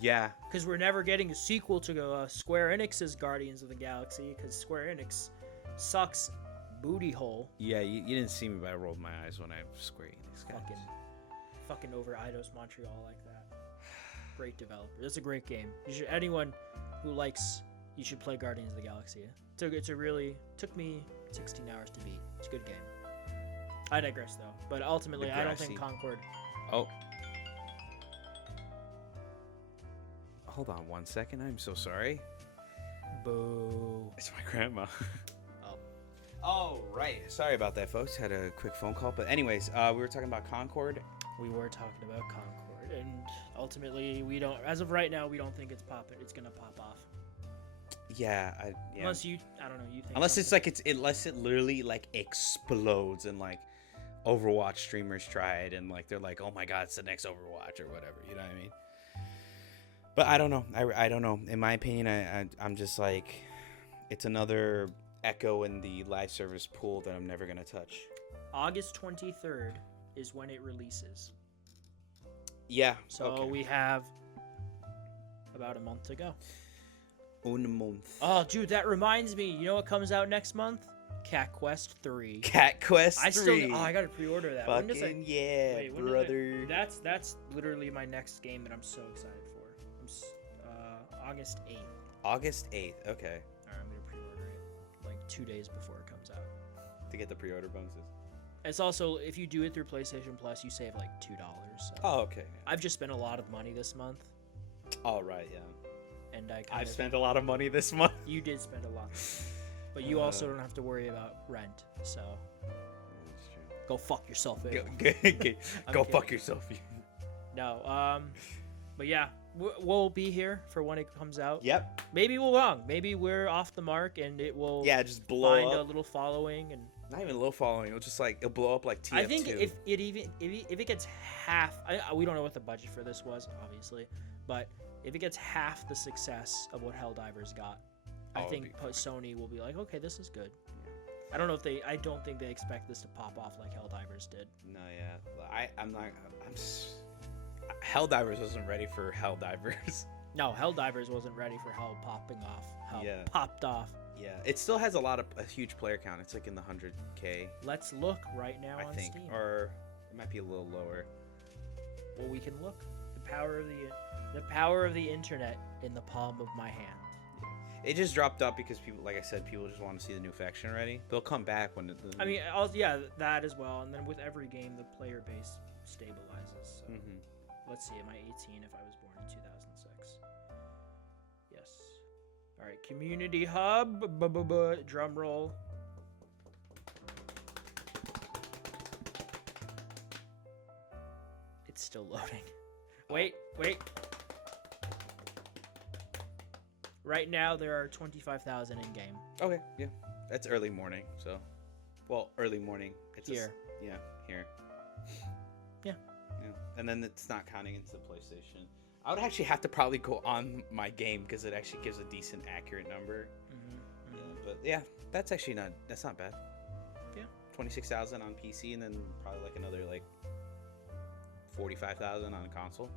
Yeah, because we're never getting a sequel to Square Enix's Guardians of the Galaxy, because Square Enix sucks booty hole. Yeah, you didn't see me, but I rolled my eyes when I Square Enix guys. Fucking over Eidos Montreal like that. Great developer. It's a great game. Anyone who likes, you should play Guardians of the Galaxy. Took me 16 hours to beat. It's a good game. I digress though. But ultimately, I don't think Concord. Oh. Hold on 1 second. I'm so sorry. Boo. It's my grandma. Oh. Oh, right. Sorry about that, folks. Had a quick phone call. But anyways, we were talking about Concord. We were talking about Concord, and ultimately, we don't. As of right now, we don't think it's gonna pop off. Yeah, Unless you, I don't know. You think? Unless it's like unless it literally like explodes and like Overwatch streamers try it and like they're like, oh my god, it's the next Overwatch or whatever. You know what I mean? But I don't know. I don't know. In my opinion, I'm just like, it's another echo in the live service pool that I'm never gonna touch. August 23rd is when it releases. Yeah. So okay. we have about a month to go. Un month. Oh, dude, that reminds me. You know what comes out next month? Cat Quest 3. Cat Quest 3. I gotta pre-order that. Fucking when does it, yeah, wait, brother. That's literally my next game that I'm so excited for. August 8th. August 8th. Okay. All right, I'm gonna pre-order it like 2 days before it comes out. To get the pre-order bonuses. It's also, if you do it through PlayStation Plus, you save like $2. So. Oh, okay. I've just spent a lot of money this month. All right, yeah. And I've spent a lot of money this month. You did spend a lot, but you also don't have to worry about rent. So go fuck yourself. Go fuck yourself. No, but yeah, we'll be here for when it comes out. Yep. Maybe we're wrong. Maybe we're off the mark, and it will. Yeah, just find a little following and. Not even a little following. It'll blow up like TF2. I think if it gets half, we don't know what the budget for this was, obviously, but if it gets half the success of what Helldivers got, I think Sony will be like, okay, this is good. Yeah. I don't think they expect this to pop off like Helldivers did. No, yeah, Helldivers wasn't ready for Helldivers. No, Helldivers wasn't ready for how popping off. How popped off. Yeah, it still has a huge player count. It's like in the 100K. Let's look right now on Steam. Or it might be a little lower. Well, we can look. the power of the internet in the palm of my hand. It just dropped up because people, like I said, people just want to see the new faction already. They'll come back when I mean, yeah, that as well. And then with every game, the player base stabilizes. So let's see, am I 18 if I was born in 2006? Yes. All right, community hub. Drum roll. It's still loading. Wait. Right now, there are 25,000 in game. Okay, yeah, that's early morning. So, well, early morning. It's here. Yeah, here. Yeah. And then it's not counting into the PlayStation. I would actually have to probably go on my game because it actually gives a decent, accurate number. Yeah, but yeah, that's not bad. Yeah. 26,000 on PC, and then probably like another like 45,000 on console.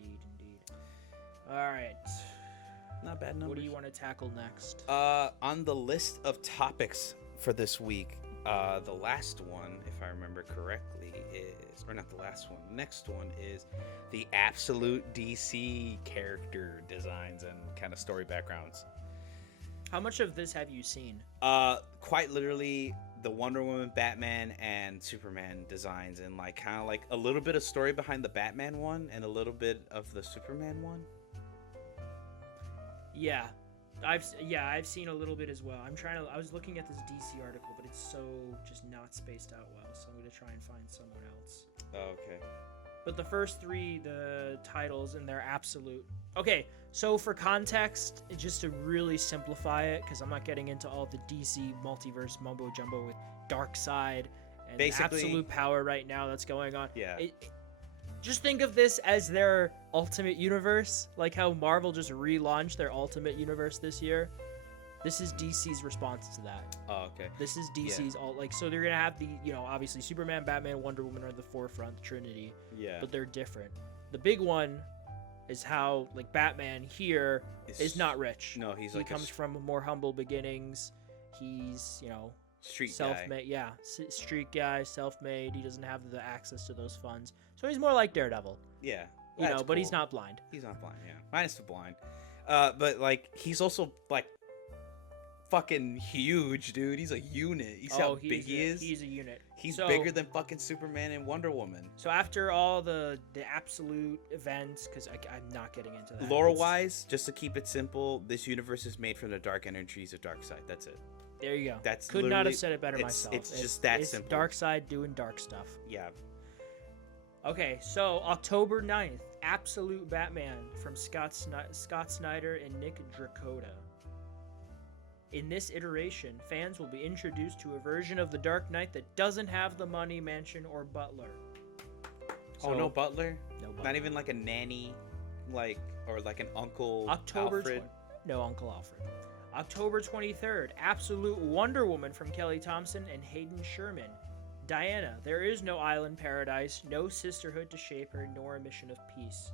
Indeed. All right. Not bad numbers. What do you want to tackle next? On the list of topics for this week, the last one, if I remember correctly, or not the last one, the next one is the Absolut DC character designs and kind of story backgrounds. How much of this have you seen? Quite literally the Wonder Woman, Batman, and Superman designs, and like kind of like a little bit of story behind the Batman one and a little bit of the Superman one. Yeah, I've seen a little bit as well. I was looking at this DC article, but it's so just not spaced out well, so I'm gonna try and find someone else. Oh, okay. But the first three, the titles, and they're Absolute. Okay, so for context, just to really simplify it, because I'm not getting into all the DC multiverse mumbo jumbo with Darkseid and Basically, Absolute Power right now that's going on. Yeah. Just think of this as their ultimate universe, like how Marvel just relaunched their ultimate universe this year. This is DC's response to that. Oh, okay. This is DC's so they're gonna have the, obviously Superman, Batman, Wonder Woman are the forefront, the Trinity. Yeah. But they're different. The big one is how like Batman here is not rich. No, he comes from more humble beginnings. He's, street self-made. guy. Yeah, street guy, self-made. He doesn't have the access to those funds. So he's more like Daredevil. Yeah. But cool. he's not blind. He's not blind, yeah. Minus the blind. But like he's also like fucking huge, dude. He's a unit. You see how big he is? He's a unit. He's bigger than fucking Superman and Wonder Woman. So after all the Absolute events, because I'm not getting into that. Lore-wise, just to keep it simple, this universe is made from the dark energies of Darkseid. That's it. There you go. That's Could not have said it better myself. It's just that simple. Darkseid doing dark stuff. Yeah. Okay, so October 9th, Absolute Batman from Scott Snyder and Nick Dracota. In this iteration, fans will be introduced to a version of the Dark Knight that doesn't have the money, mansion, or butler. So, no butler? No butler. Not even like a nanny, or like an Uncle October Alfred? No, Uncle Alfred. October 23rd, Absolute Wonder Woman from Kelly Thompson and Hayden Sherman. Diana, there is no island paradise, no sisterhood to shape her, nor a mission of peace.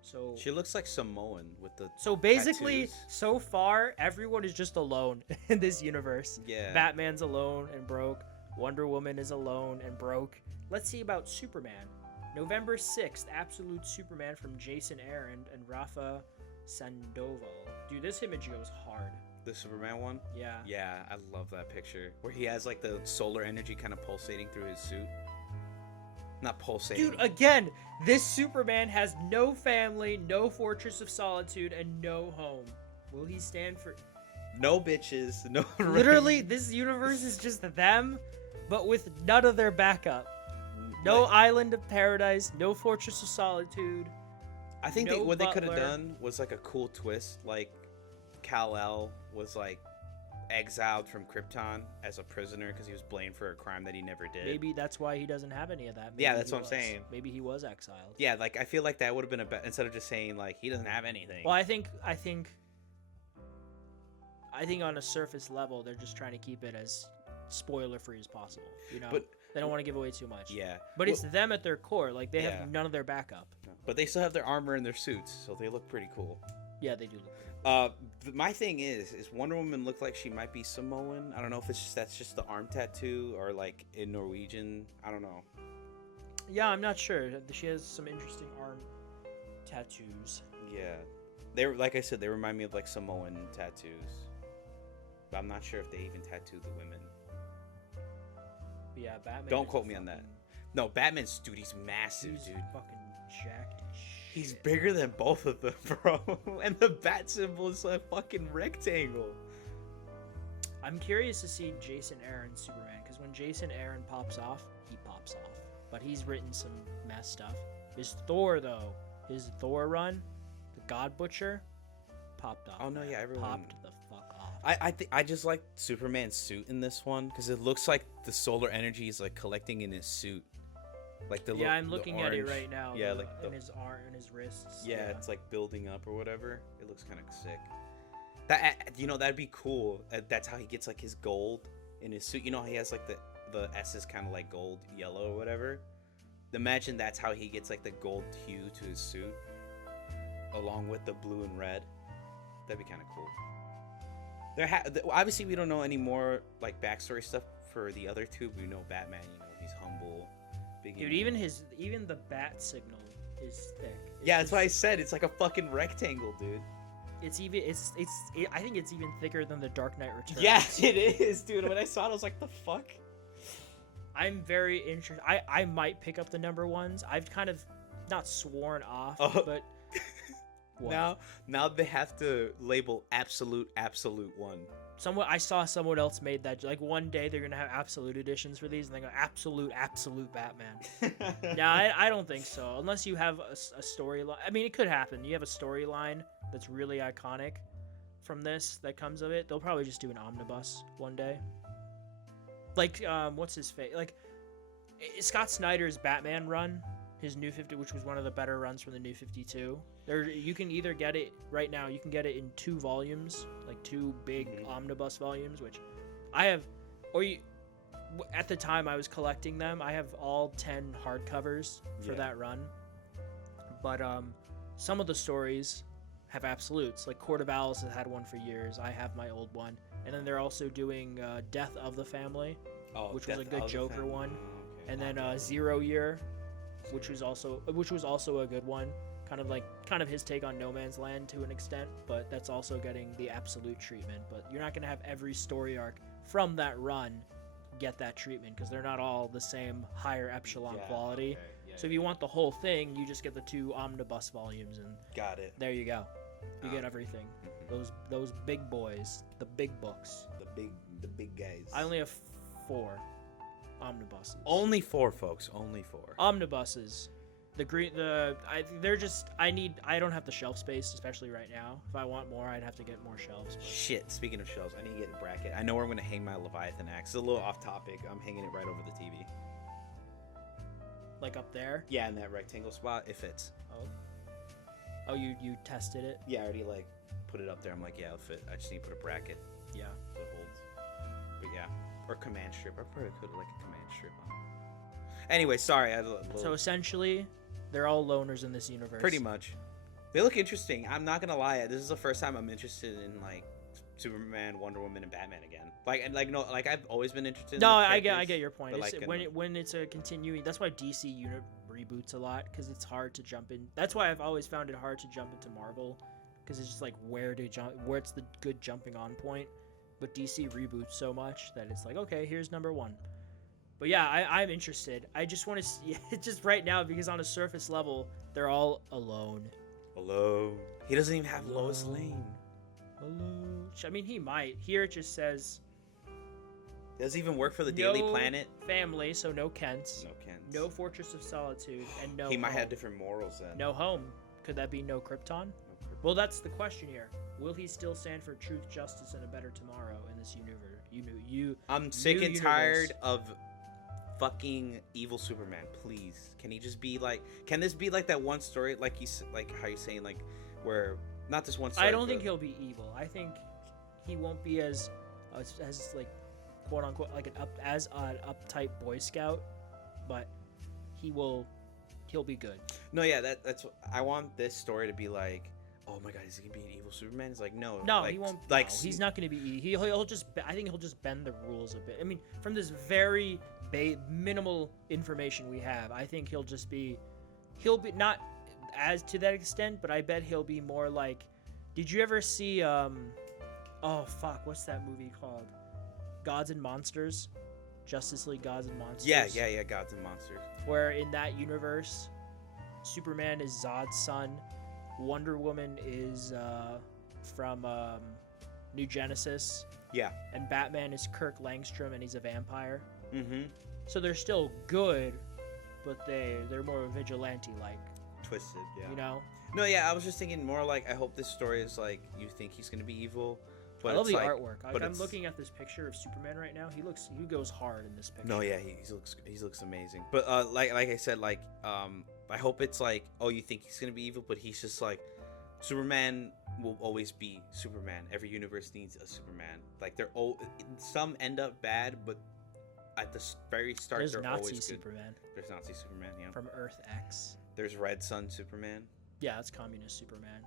So she looks like Samoan with the basically, tattoos. so far, everyone is just alone in this universe. Yeah. Batman's alone and broke. Wonder Woman is alone and broke. Let's see about Superman. November 6th, Absolute Superman from Jason Aaron and Rafa Sandoval. Dude, this image goes hard. The Superman one? Yeah. Yeah, I love that picture. Where he has like the solar energy kind of pulsating through his suit. Not pulsating. Dude, again, this Superman has no family, no fortress of solitude, and no home. Will he stand for... No bitches, no... Literally, this universe is just them, but with none of their backup. No island of paradise, no fortress of solitude. I think no what they could have butler. done was like a cool twist. Like, Kal-El was like exiled from Krypton as a prisoner because he was blamed for a crime that he never did. Maybe that's why he doesn't have any of that. Maybe Yeah, that's what I'm saying. Maybe he was exiled. Yeah, like I feel like that would have been a better, instead of just saying like he doesn't have anything. Well, I think on a surface level, they're just trying to keep it as spoiler-free as possible. But they don't want to give away too much. Yeah. But it's them at their core. Like, they have none of their backup. But they still have their armor and their suits, so they look pretty cool. Yeah, they do look cool. My thing is Wonder Woman look like she might be Samoan? I don't know if that's just the arm tattoo or like in Norwegian. I don't know. Yeah, I'm not sure. She has some interesting arm tattoos. Yeah, they like I said, they remind me of like Samoan tattoos. But I'm not sure if they even tattoo the women. But yeah, Batman. Don't quote me on that. No, Batman's dude, he's massive, He's dude. fucking jacked as shit. He's bigger than both of them, bro. And the bat symbol is a fucking rectangle. I'm curious to see Jason Aaron's Superman, because when Jason Aaron pops off, he pops off. But he's written some mess stuff. His Thor, though, his Thor run, the God Butcher, popped off. Oh no, yeah, everyone popped the fuck off. I just like Superman's suit in this one because it looks like the solar energy is like collecting in his suit. Like the I'm looking at it right now. Yeah, like in his arm and his wrists. Yeah, it's like building up or whatever. It looks kind of sick. That that'd be cool. That's how he gets like his gold in his suit. You know, he has like the S is kind of like gold yellow or whatever. Imagine that's how he gets like the gold hue to his suit, along with the blue and red. That'd be kind of cool. Obviously we don't know any more like backstory stuff for the other two. We know Batman. You know, he's humble. Dude, even the bat signal is thick. Yeah, that's why I said it's like a fucking rectangle, dude. I think it's even thicker than the Dark Knight Returns. Yeah, it is, dude. When I saw it, I was like, the fuck? I'm very interested. I might pick up the number ones. I've kind of not sworn off, but now they have to label absolute one. I saw someone else made that. Like one day they're gonna have absolute editions for these, and they go absolute Batman. Yeah, I don't think so. Unless you have a storyline. I mean, it could happen. You have a storyline that's really iconic from this that comes of it. They'll probably just do an omnibus one day. Like what's his face? Like Scott Snyder's Batman run, his New 50, which was one of the better runs from the New 52. You can either get it right now. You can get it in 2 volumes, like 2 big omnibus volumes, which I have. At the time I was collecting them, I have all 10 hardcovers for that run. But some of the stories have absolutes. Like Court of Owls has had one for years. I have my old one, and then they're also doing Death of the Family, which was a good Joker one, and then 0 Year, which was also a good one. Kind of his take on No Man's Land to an extent, but that's also getting the absolute treatment. But you're not going to have every story arc from that run get that treatment because they're not all the same higher echelon quality. Okay. Yeah, so if you want the whole thing, you just get the 2 omnibus volumes and got it. There you go. You get everything. Those big boys, the big books, the big guys. I only have 4 omnibuses. Only 4, folks. Only 4 omnibuses. I don't have the shelf space, especially right now. If I want more, I'd have to get more shelves. But... Shit, speaking of shelves, I need to get a bracket. I know where I'm going to hang my Leviathan axe. It's a little off topic. I'm hanging it right over the TV. Like up there? Yeah, in that rectangle spot. It fits. Oh, you tested it? Yeah, I already put it up there. I'm like, yeah, it'll fit. I just need to put a bracket. Yeah. So it holds. But yeah. Or command strip. I probably could have a command strip on. Anyway, sorry. So essentially... They're all loners in this universe. Pretty much. They look interesting. I'm not gonna lie. This is the first time I'm interested in Superman, Wonder Woman, and Batman again. I've always been interested. No, I get your point. When it's a continuing. That's why DC unit reboots a lot because it's hard to jump in. That's why I've always found it hard to jump into Marvel because it's just like where to jump, where's the good jumping on point. But DC reboots so much that it's like, okay, here's number 1. But yeah, I'm interested. I just want to see it just right now because on a surface level, they're all alone. Alone. He doesn't even have Lois Lane. Alone. I mean, he might. Here it just says... Does it even work for the Daily Planet? Family, so no Kents. No Kents. No Fortress of Solitude, and no He might home. have different morals then. No home. Could that be no Krypton? Well, that's the question here. Will he still stand for truth, justice, and a better tomorrow in this universe? I'm sick and tired of... fucking evil Superman, please. Can he just be can this be like that one story how you saying where not this one story? I don't think he'll be evil. I think he won't be as quote unquote an uptight Boy Scout, but he'll be good. No, yeah, that's what I want this story to be like. Oh my god, is he gonna be an evil Superman? It's like no, he won't. He's not gonna be. He'll just. I think he'll just bend the rules a bit. I mean, from this very minimal information we have, I think he'll be not as to that extent, but I bet he'll be more like. Did you ever see oh fuck, what's that movie called? Gods and Monsters, Justice League Gods and Monsters. Yeah. Gods and Monsters. Where in that universe, Superman is Zod's son, Wonder Woman is from New Genesis. Yeah. And Batman is Kirk Langstrom, and he's a vampire. Mm-hmm. So they're still good, but they're more vigilante-like. Twisted, yeah. You know? No, yeah, I was just thinking more like, I hope this story is like, you think he's going to be evil. But I love the like, artwork. I'm looking at this picture of Superman right now. He goes hard in this picture. No, yeah, he looks amazing. But like I said, like I hope it's like, oh, you think he's gonna be evil, but he's just like, Superman will always be Superman. Every universe needs a Superman. Like some end up bad, but at the very start there's they're Nazi always good. Superman. There's Nazi Superman, yeah. From Earth X. There's Red Sun Superman. Yeah, that's communist Superman.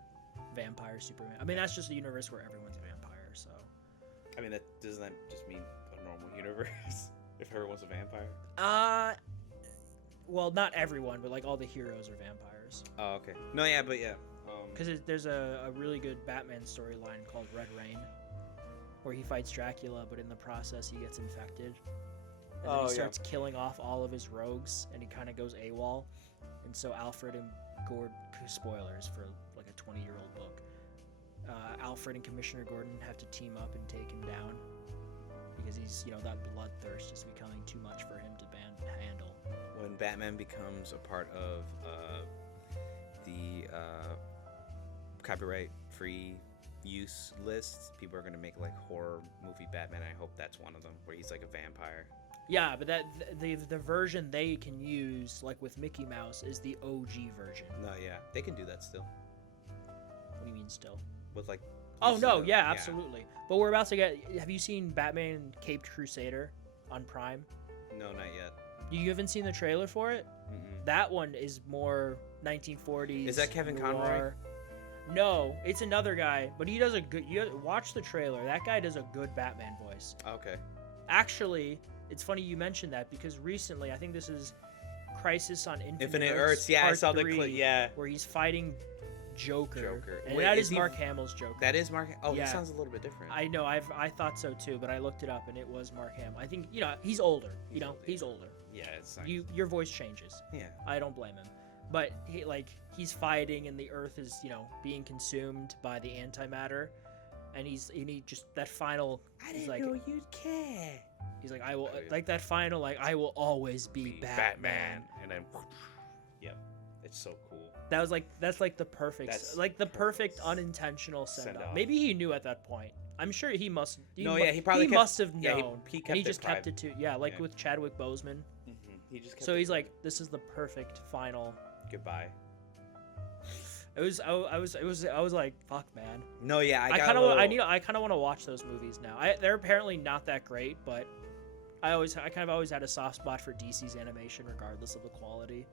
Vampire Superman. I mean, that's just a universe where everyone's a vampire. So, I mean, doesn't that just mean a normal universe? If everyone's a vampire? Well, not everyone, but like all the heroes are vampires. Oh, okay. No, yeah, but yeah. Because there's a really good Batman storyline called Red Rain, where he fights Dracula, but in the process he gets infected, and then he starts killing off all of his rogues, and he kind of goes AWOL, and so Alfred and Gordon, spoilers for like a 20-year-old book. Alfred and Commissioner Gordon have to team up and take him down because he's, that bloodthirst is becoming too much for him to handle. When Batman becomes a part of the copyright-free use list, people are going to make like horror movie Batman. I hope that's one of them, where he's like a vampire. Yeah, but the version they can use, like with Mickey Mouse, is the OG version. No, yeah, they can do that still. What do you mean still? With like. Oh no, yeah, absolutely. But we're about to get. Have you seen Batman Caped Crusader on Prime? No, not yet. You haven't seen the trailer for it? Mm-mm. That one is more 1940s. Is that Kevin noir. Conroy? No, it's another guy, but he does a good. You watch the trailer. That guy does a good Batman voice. Okay. Actually, it's funny you mentioned that because recently, I think this is Crisis on Infinite Earths. Yeah, I saw the clip. Yeah. Where he's fighting Joker. And Wait, that is Mark Hamill's Joker. That is Mark. Oh, yeah. He sounds a little bit different. I know. I thought so too, but I looked it up and it was Mark Hamill. I think he's older. He's older. Yeah, it's nice. Your voice changes. Yeah. I don't blame him, but he's fighting and the Earth is being consumed by the antimatter, and he just that final. I didn't know you'd care. He's like, I will like that final I will always be Batman. And then, yep, it's so cool. That's the perfect perfect unintentional send off. Maybe he knew at that point. I'm sure he must. He must have known. Yeah, he just kept it to with Chadwick Boseman. Mm-hmm. He just kept so he's like, this is the perfect final. Goodbye. I was like, fuck, man. No, yeah, I kind of want to watch those movies now. They're apparently not that great, but I kind of always had a soft spot for DC's animation, regardless of the quality.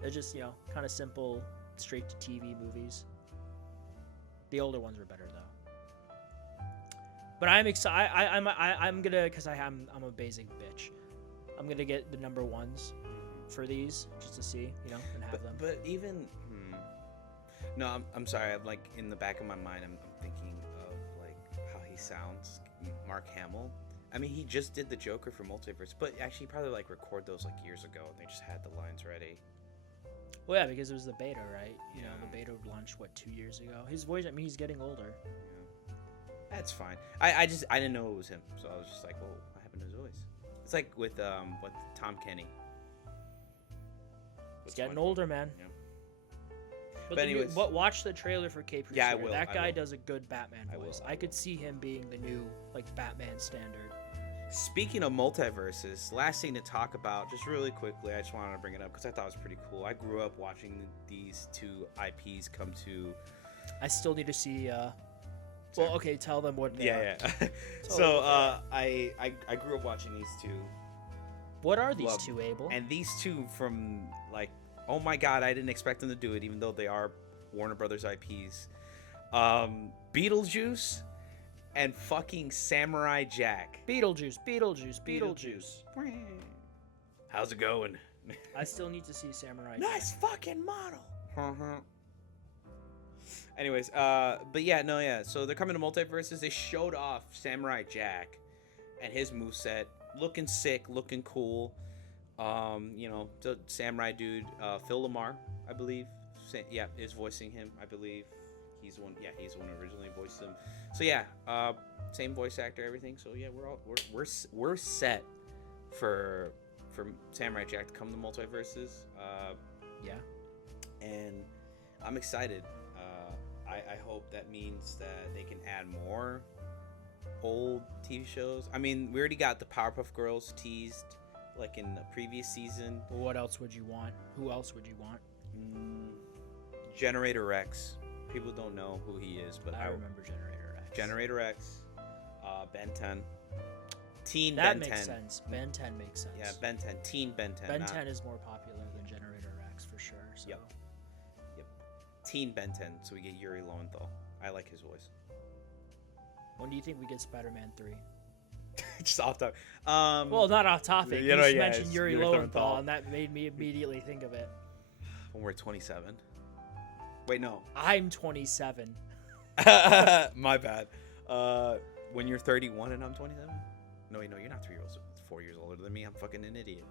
They're just kind of simple, straight to TV movies. The older ones are better though. But I'm excited. I'm gonna, because I'm a basic bitch. I'm gonna get the number ones for these just to see, and have them. But even. No, I'm sorry. I'm like in the back of my mind. I'm thinking of like how he sounds, Mark Hamill. I mean, he just did the Joker for Multiverse, but actually, he probably like recorded those like years ago, and they just had the lines ready. Well, yeah, because it was the beta, right? The beta launched 2 years ago. His voice. I mean, he's getting older. Yeah. That's fine. I didn't know it was him, so I was just like, well, what happened to his voice? It's like with Tom Kenny. He's getting older, man. Yeah. But anyways, watch the trailer for Cape Crusader. Yeah, I will. That guy does a good Batman voice. I could see him being the new Batman standard. Speaking of multiverses, last thing to talk about, just really quickly, I just wanted to bring it up because I thought it was pretty cool. I grew up watching these two IPs come to. I still need to see. Well, okay, tell them what they are. Yeah. So I grew up watching these two. What are these two, Abel? And these two from oh my god, I didn't expect them to do it, even though they are Warner Brothers IPs. Beetlejuice and fucking Samurai Jack. Beetlejuice. How's it going? I still need to see Samurai Jack. Nice fucking model. Anyways, but yeah, no, yeah. So they're coming to multiverses. They showed off Samurai Jack and his moveset, looking sick, looking cool. The samurai dude, Phil Lamar, I believe. Is voicing him. I believe he's the one. Yeah, he's the one who originally voiced him. So yeah, same voice actor, everything. So yeah, we're set for Samurai Jack to come to multiverses. Yeah. And I'm excited. I hope that means that they can add more old TV shows. I mean, we already got the Powerpuff Girls teased, like in the previous season. Well, what else would you want? Who else would you want? Generator Rex. People don't know who he is, but I remember Generator X. Generator X, Ben 10. Teen that Ben 10. That makes sense. Ben 10 makes sense. Yeah, Ben 10. Teen Ben 10. Ben 10 is more popular than Generator X for sure. So. Yep. Teen Ben 10, so we get Yuri Lowenthal. I like his voice. When do you think we get Spider-Man 3? Just off topic. Well, not off topic. You just mentioned Yuri Lowenthal, and that made me immediately think of it. When we're 27. Wait, no. I'm 27. My bad. When you're 31 and I'm 27? No, wait, no, you're not 4 years older than me. I'm fucking an idiot.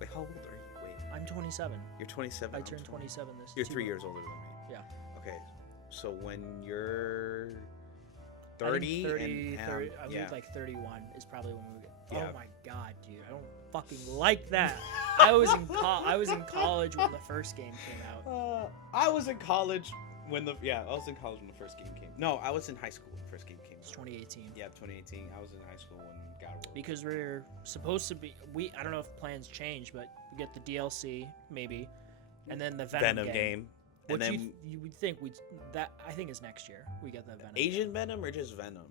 Wait, how old are you? Wait. I'm 27. You're 27. I turned 27 this year. You're 3 years older than me. Yeah. Okay. So when you're 30, 30, and 30 I believe like 31 is probably when we get. Yeah. Oh my god, dude! I don't fucking like that. I was in college when the first game came out. I was in college when the first game came. No, I was in high school when the first game came out. It's 2018. Yeah, 2018. I was in high school when God of War. Because we're supposed to be. I don't know if plans change, but we get the DLC maybe, and then the Venom game. And What then you would think I think is next year we get that Venom. Asian Venom or just Venom?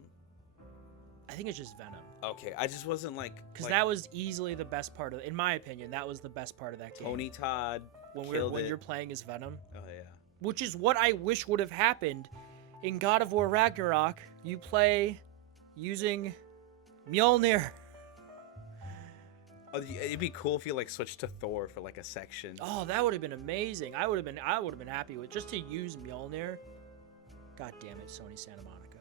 I think it's just Venom. Okay, I just wasn't like because that was easily the best part in my opinion. That was the best part of that game. Tony Todd when you're playing as Venom. Oh yeah. Which is what I wish would have happened in God of War Ragnarok. You play using Mjolnir. Oh, it'd be cool if you like switched to Thor for like a section. Oh, that would have been amazing. I would have been happy with just to use Mjolnir. God damn it, Sony Santa Monica.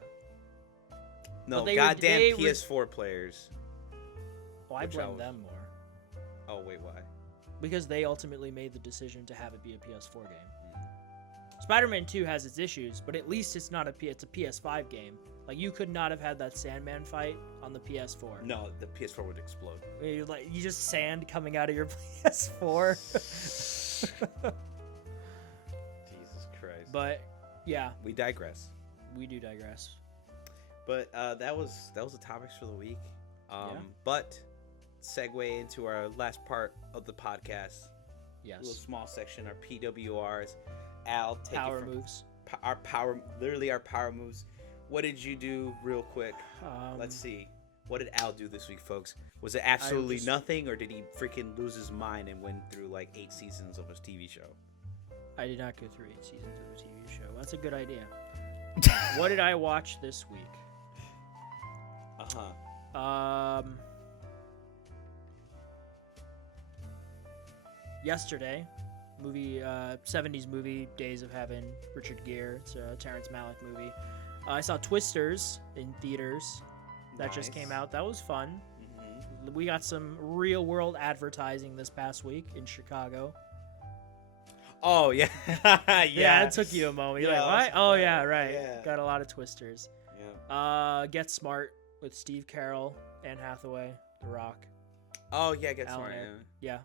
No, goddamn PS4 players. Oh, I blame them more. Oh wait, why? Because they ultimately made the decision to have it be a PS4 game. Spider-Man 2 has its issues, but at least it's not it's a PS5 game. Like, you could not have had that Sandman fight on the PS4. No, the PS4 would explode. You just sand coming out of your PS4. Jesus Christ. But yeah, we digress. We do digress. But that was the topics for the week. Yeah. But segue into our last part of the podcast. Yes. A little small section, our PWRs. Al, take power it from moves. Our power moves. What did you do, real quick? Let's see. What did Al do this week, folks? Was it absolutely nothing, or did he freaking lose his mind and went through like 8 seasons of his TV show? I did not go through 8 seasons of a TV show. That's a good idea. What did I watch this week? Yesterday, 70s movie, Days of Heaven, Richard Gere. It's a Terrence Malick movie. I saw Twisters in theaters. That just came out. That was fun. Mm-hmm. We got some real world advertising this past week in Chicago. Oh, yeah. Yeah, it took you a moment. You're like, what? Oh, yeah, right. Yeah. Got a lot of Twisters. Yeah. Get Smart with Steve Carell, Anne Hathaway, The Rock. Oh, yeah, Get Smart. Yeah.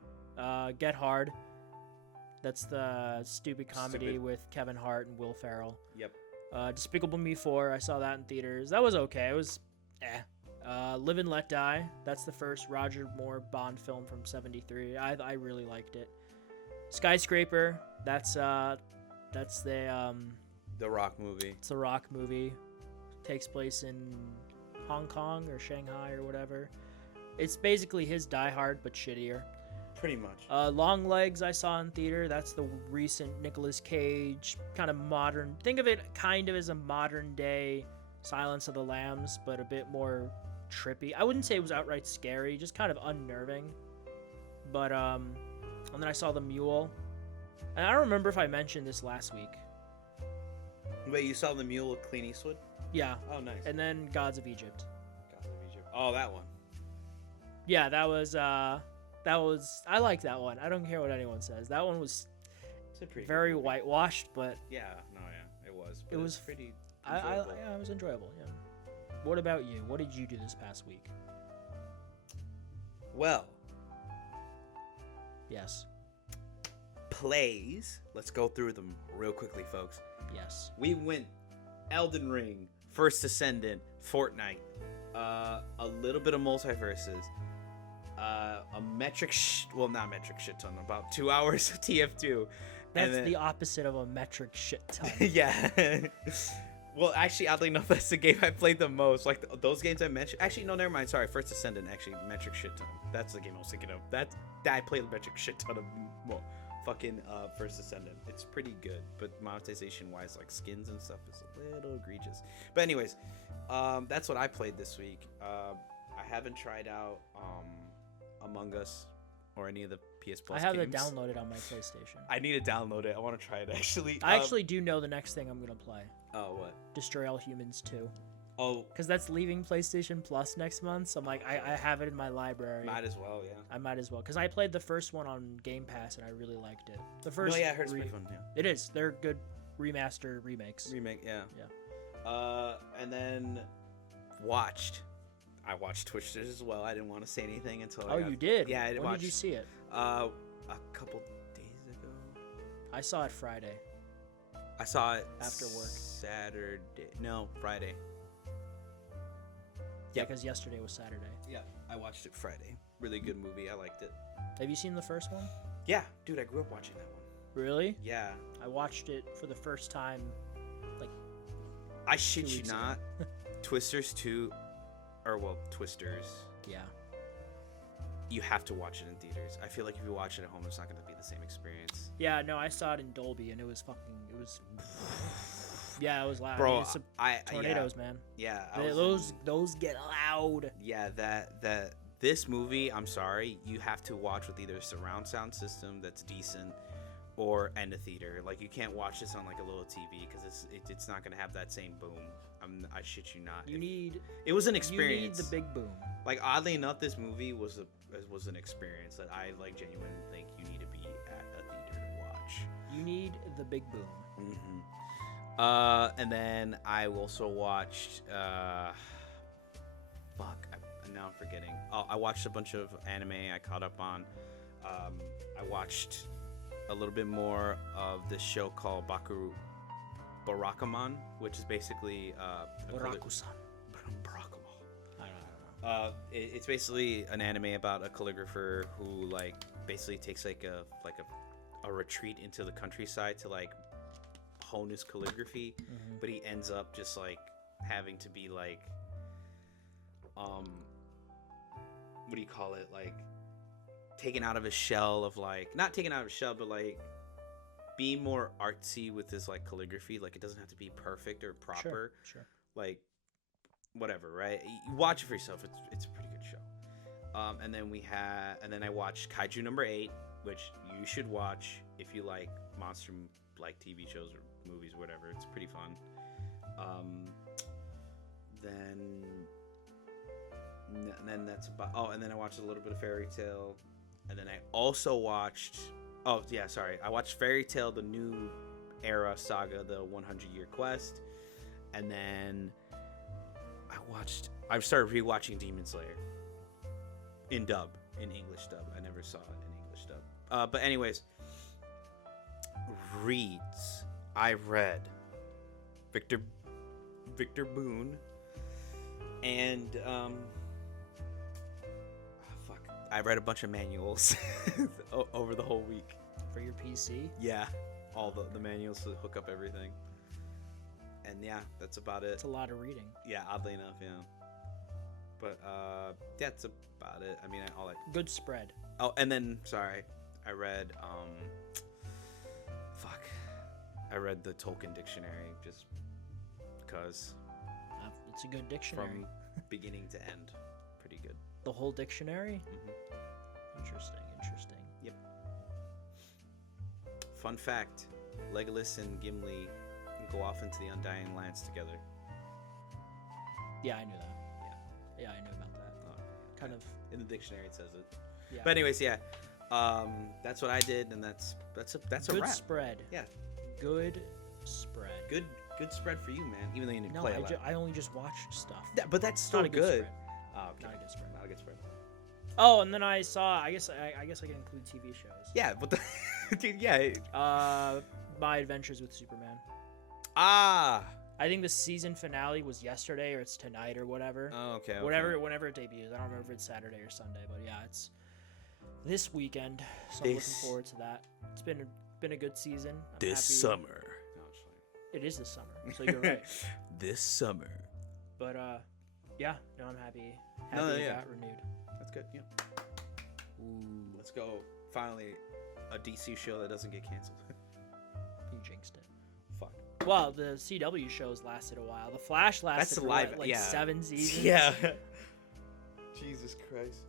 Get Hard. That's the stupid comedy with Kevin Hart and Will Ferrell. Yep. Despicable Me 4. I saw that in theaters. That was okay. It was Live and Let Die. That's the first Roger Moore Bond film from '73. I really liked it. Skyscraper. That's the Rock movie. It's the Rock movie. Takes place in Hong Kong or Shanghai or whatever. It's basically his Die Hard but shittier. Pretty much. Long Legs I saw in theater. That's the recent Nicolas Cage kind of modern. Think of it kind of as a modern day Silence of the Lambs, but a bit more trippy. I wouldn't say it was outright scary, just kind of unnerving. But and then I saw The Mule. And I don't remember if I mentioned this last week. Wait, you saw The Mule with Clint Eastwood? Yeah. Oh, nice. And then Gods of Egypt. Gods of Egypt. Oh, that one. Yeah, that was I like that one. I don't care what anyone says. That one was It's a pretty very good movie. whitewashed, but Yeah, no, yeah, it was. It was pretty I enjoyable. yeah, it was enjoyable. Yeah. What about you? What did you do this past week? Well, Yes. plays. Let's go through them real quickly, folks. Yes. We went Elden Ring, First Ascendant, Fortnite, a little bit of Multiverses, a not metric shit ton, about 2 hours of TF2. That's then, the opposite of a metric shit ton. yeah. Well, actually, oddly enough, that's the game I played the most. Like those games I mentioned. Actually, no, never mind. Sorry, First Ascendant. Actually, metric shit ton. That's the game I was thinking of. That I played the metric shit ton of. Well, fucking First Ascendant. It's pretty good, but monetization wise, like skins and stuff, is a little egregious. But anyways, that's what I played this week. I haven't tried out Among Us or any of the PS Plus I have games. it downloaded on my PlayStation. I need to download it. I want to try it actually. I actually do know the next thing I'm gonna play. Oh, what? Destroy All Humans 2. Oh, Because that's leaving PlayStation Plus next month, so I'm like, I have it in my library. might as well, yeah. I might as well. Because I played the first one on Game Pass and I really liked it. The first. No, yeah, I heard it's pretty fun. Yeah. It is. They're good remaster remakes. Remake, yeah. Yeah. And then I watched Twitchers as well. I didn't want to say anything until Oh, you did? Yeah, I When watched. did you see it? A couple days ago. I saw it Friday. I saw it After work. Saturday. No, Friday. Yeah, Yep. because yesterday was Saturday. Yeah, I watched it Friday. Really good movie. I liked it. Have you seen the first one? Yeah, dude, I grew up watching that one. Really? Yeah. I watched it for the first time. I shit 2 you weeks ago. not. Twisters 2, Twisters. Yeah. You have to watch it in theaters. I feel like if you watch it at home, it's not going to be the same experience. Yeah, no, I saw it in Dolby and it was yeah, it was loud. Bro, It's tornadoes, tornadoes, man. Yeah, Those get loud. Yeah, that this movie, I'm sorry, you have to watch with either a surround sound system that's decent or end a theater. Like you can't watch this on like a little TV because it's not gonna have that same boom. I shit you not. It was an experience. You need the big boom. Like oddly enough, this movie was an experience that I like genuinely think you need to be at a theater to watch. You need the big boom. Mm-hmm. And then I also watched. Now I'm forgetting. Oh, I watched a bunch of anime. I caught up on. I watched a little bit more of this show called Barakamon, which is basically Barakusan. Barakamon. I don't know. It's basically an anime about a calligrapher who like basically takes like a retreat into the countryside to like hone his calligraphy, but he ends up just like having to be like what do you call it, like taken out of his shell of like not taken out of his shell but like being more artsy with his like calligraphy. Like it doesn't have to be perfect or proper. Sure. Like whatever, right? You watch it for yourself. It's a pretty good show. And then I watched Kaiju number 8, which you should watch if you like monster like TV shows or movies, whatever. It's pretty fun. Then that's about. Oh, and then I watched a little bit of Fairy Tail, and then I also watched. Oh yeah, sorry. I watched Fairy Tail, the new era saga, the 100-year quest, and then I started rewatching Demon Slayer in English dub. I never saw it in English dub. But anyways, reads. I read Victor Boone and I read a bunch of manuals over the whole week. For your PC? Yeah, all the manuals to hook up everything. And yeah, that's about it. It's a lot of reading. Yeah, oddly enough, yeah. But that's about it. I mean, all like good spread. Oh, and then sorry, I read I read the Tolkien dictionary just because. It's a good dictionary. From beginning to end, pretty good. The whole dictionary? Mm-hmm. Interesting. Yep. fun fact: Legolas and Gimli go off into the Undying Lands together. Yeah, I knew that. Yeah, I knew about that. Kind of in the dictionary it says it. Yeah. But anyways, yeah. That's what I did, and that's a good wrap. spread. Yeah. Good spread. Good spread for you, man. Even though you didn't No, play a lot. I only just watched stuff. But that's still Not a good good. spread. Oh, okay. Not a good spread. Not a good spread. Oh, and then I saw. I guess I can include TV shows. Yeah, but dude, yeah. My Adventures with Superman. Ah. I think the season finale was yesterday, or it's tonight, or whatever. Oh, okay. Whenever it debuts. I don't remember if it's Saturday or Sunday, but yeah, it's this weekend. So I'm looking forward to that. It's been a good season. I'm this happy. summer. No, it is this summer, so you're right. This summer. But yeah, no, I'm happy. It got renewed. That's good. Yeah. Ooh, let's go. Finally, a DC show that doesn't get canceled. You jinxed it. Fuck. Well, the CW shows lasted a while. The Flash lasted for 7 seasons. Yeah. Jesus Christ.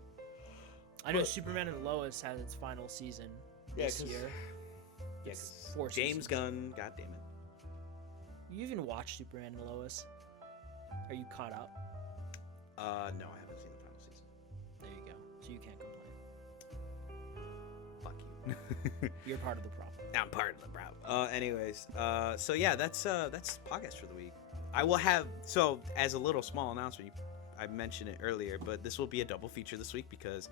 I know Superman and Lois had its final season this year. Yes. 4 James seasons. Gunn. God damn it. You even watched Superman and Lois? Are you caught up? No, I haven't seen the final season. There you go. So you can't complain. Fuck you. You're part of the problem. I'm part of the problem. Anyways, so yeah, that's podcast for the week. I will have, so as a little small announcement, I mentioned it earlier, but this will be a double feature this week because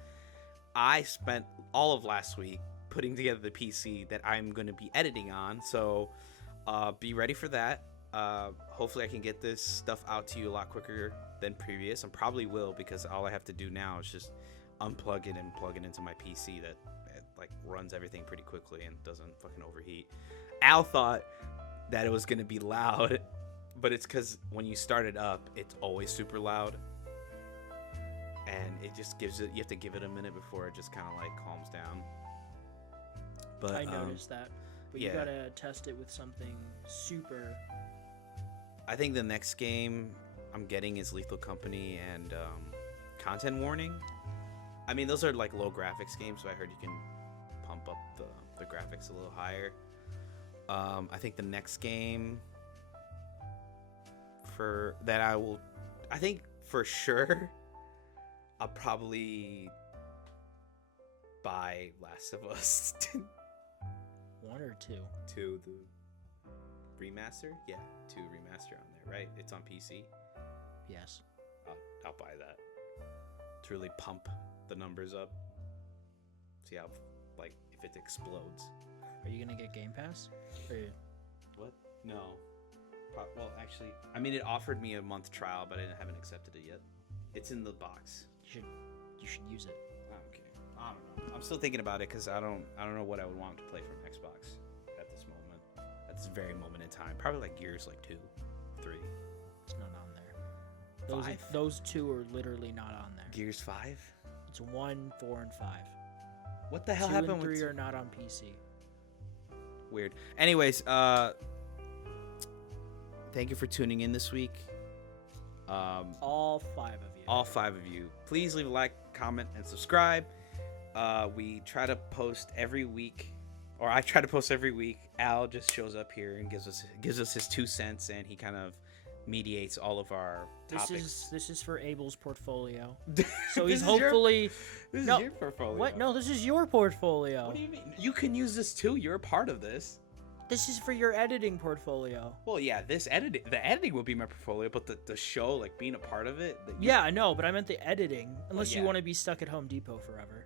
I spent all of last week putting together the PC that I'm going to be editing on. So be ready for that. Hopefully I can get this stuff out to you a lot quicker than previous. I probably will, because all I have to do now is just unplug it and plug it into my PC that like runs everything pretty quickly and doesn't fucking overheat. Al thought that it was going to be loud, but it's because when you start it up, it's always super loud. And it just gives it, you have to give it a minute before it just kind of like calms down. But I noticed that. But yeah. You gotta test it with something super. I think the next game I'm getting is Lethal Company and Content Warning. I mean, those are like low graphics games, so I heard you can pump up the graphics a little higher. I think the next game for that I think for sure I'll probably buy Last of Us 1 or 2? 2, the remaster? Yeah, 2 remaster on there, right? It's on PC. Yes. I'll buy that to really pump the numbers up. See how, like, if it explodes. Are you gonna get Game Pass? Or... What? No. Well, actually, I mean, it offered me a month trial, but I haven't accepted it yet. It's in the box. You should use it. Okay. I don't know. I'm still thinking about it because I don't know what I would want to play from Xbox at this moment. At this very moment in time. Probably like Gears like 2, 3. It's not on there. Those 2 are literally not on there. Gears 5? It's 1, 4, and 5. What the hell 2 happened and 3 with are not on PC. Weird. Anyways, thank you for tuning in this week. All 5 of you. All 5 of you. Please leave a like, comment, and subscribe. We try to post every week, or I try to post every week. Al just shows up here and gives us his 2 cents, and he kind of mediates all of our topics. This is for Abel's portfolio. So This he's is hopefully. This is No, your portfolio. What? No, this is your portfolio. What do you mean? You can use this too. You're a part of this. This is for your editing portfolio. Well, yeah, the editing will be my portfolio, but the show, like being a part of it. Yeah, I know, but I meant the editing. Unless yeah. you want to be stuck at Home Depot forever.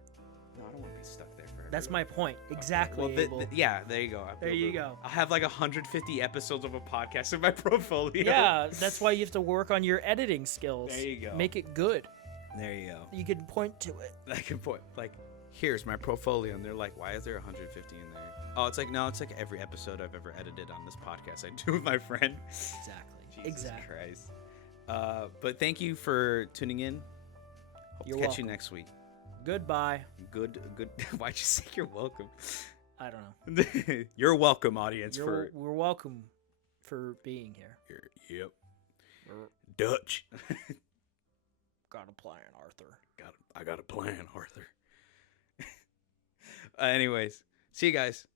No, I don't want to be stuck there forever. That's my point. Exactly. Well, Abel. yeah, there you go. There you go. I'll have like 150 episodes of a podcast in my portfolio. Yeah, that's why you have to work on your editing skills. There you go. Make it good. There you go. You can point to it. I can point, like, here's my portfolio, and they're like, why is there 150 in there? Oh, it's like, no, it's like every episode I've ever edited on this podcast I do with my friend. Exactly. Jesus exactly. Christ. But thank you for tuning in. Hope You're to catch welcome. you next week. Goodbye. Good. Why'd you say you're welcome? I don't know. You're welcome, audience. We're welcome for being here. Yep. Dutch. Got a plan, Arthur. I got a plan, Arthur. Anyways, see you guys.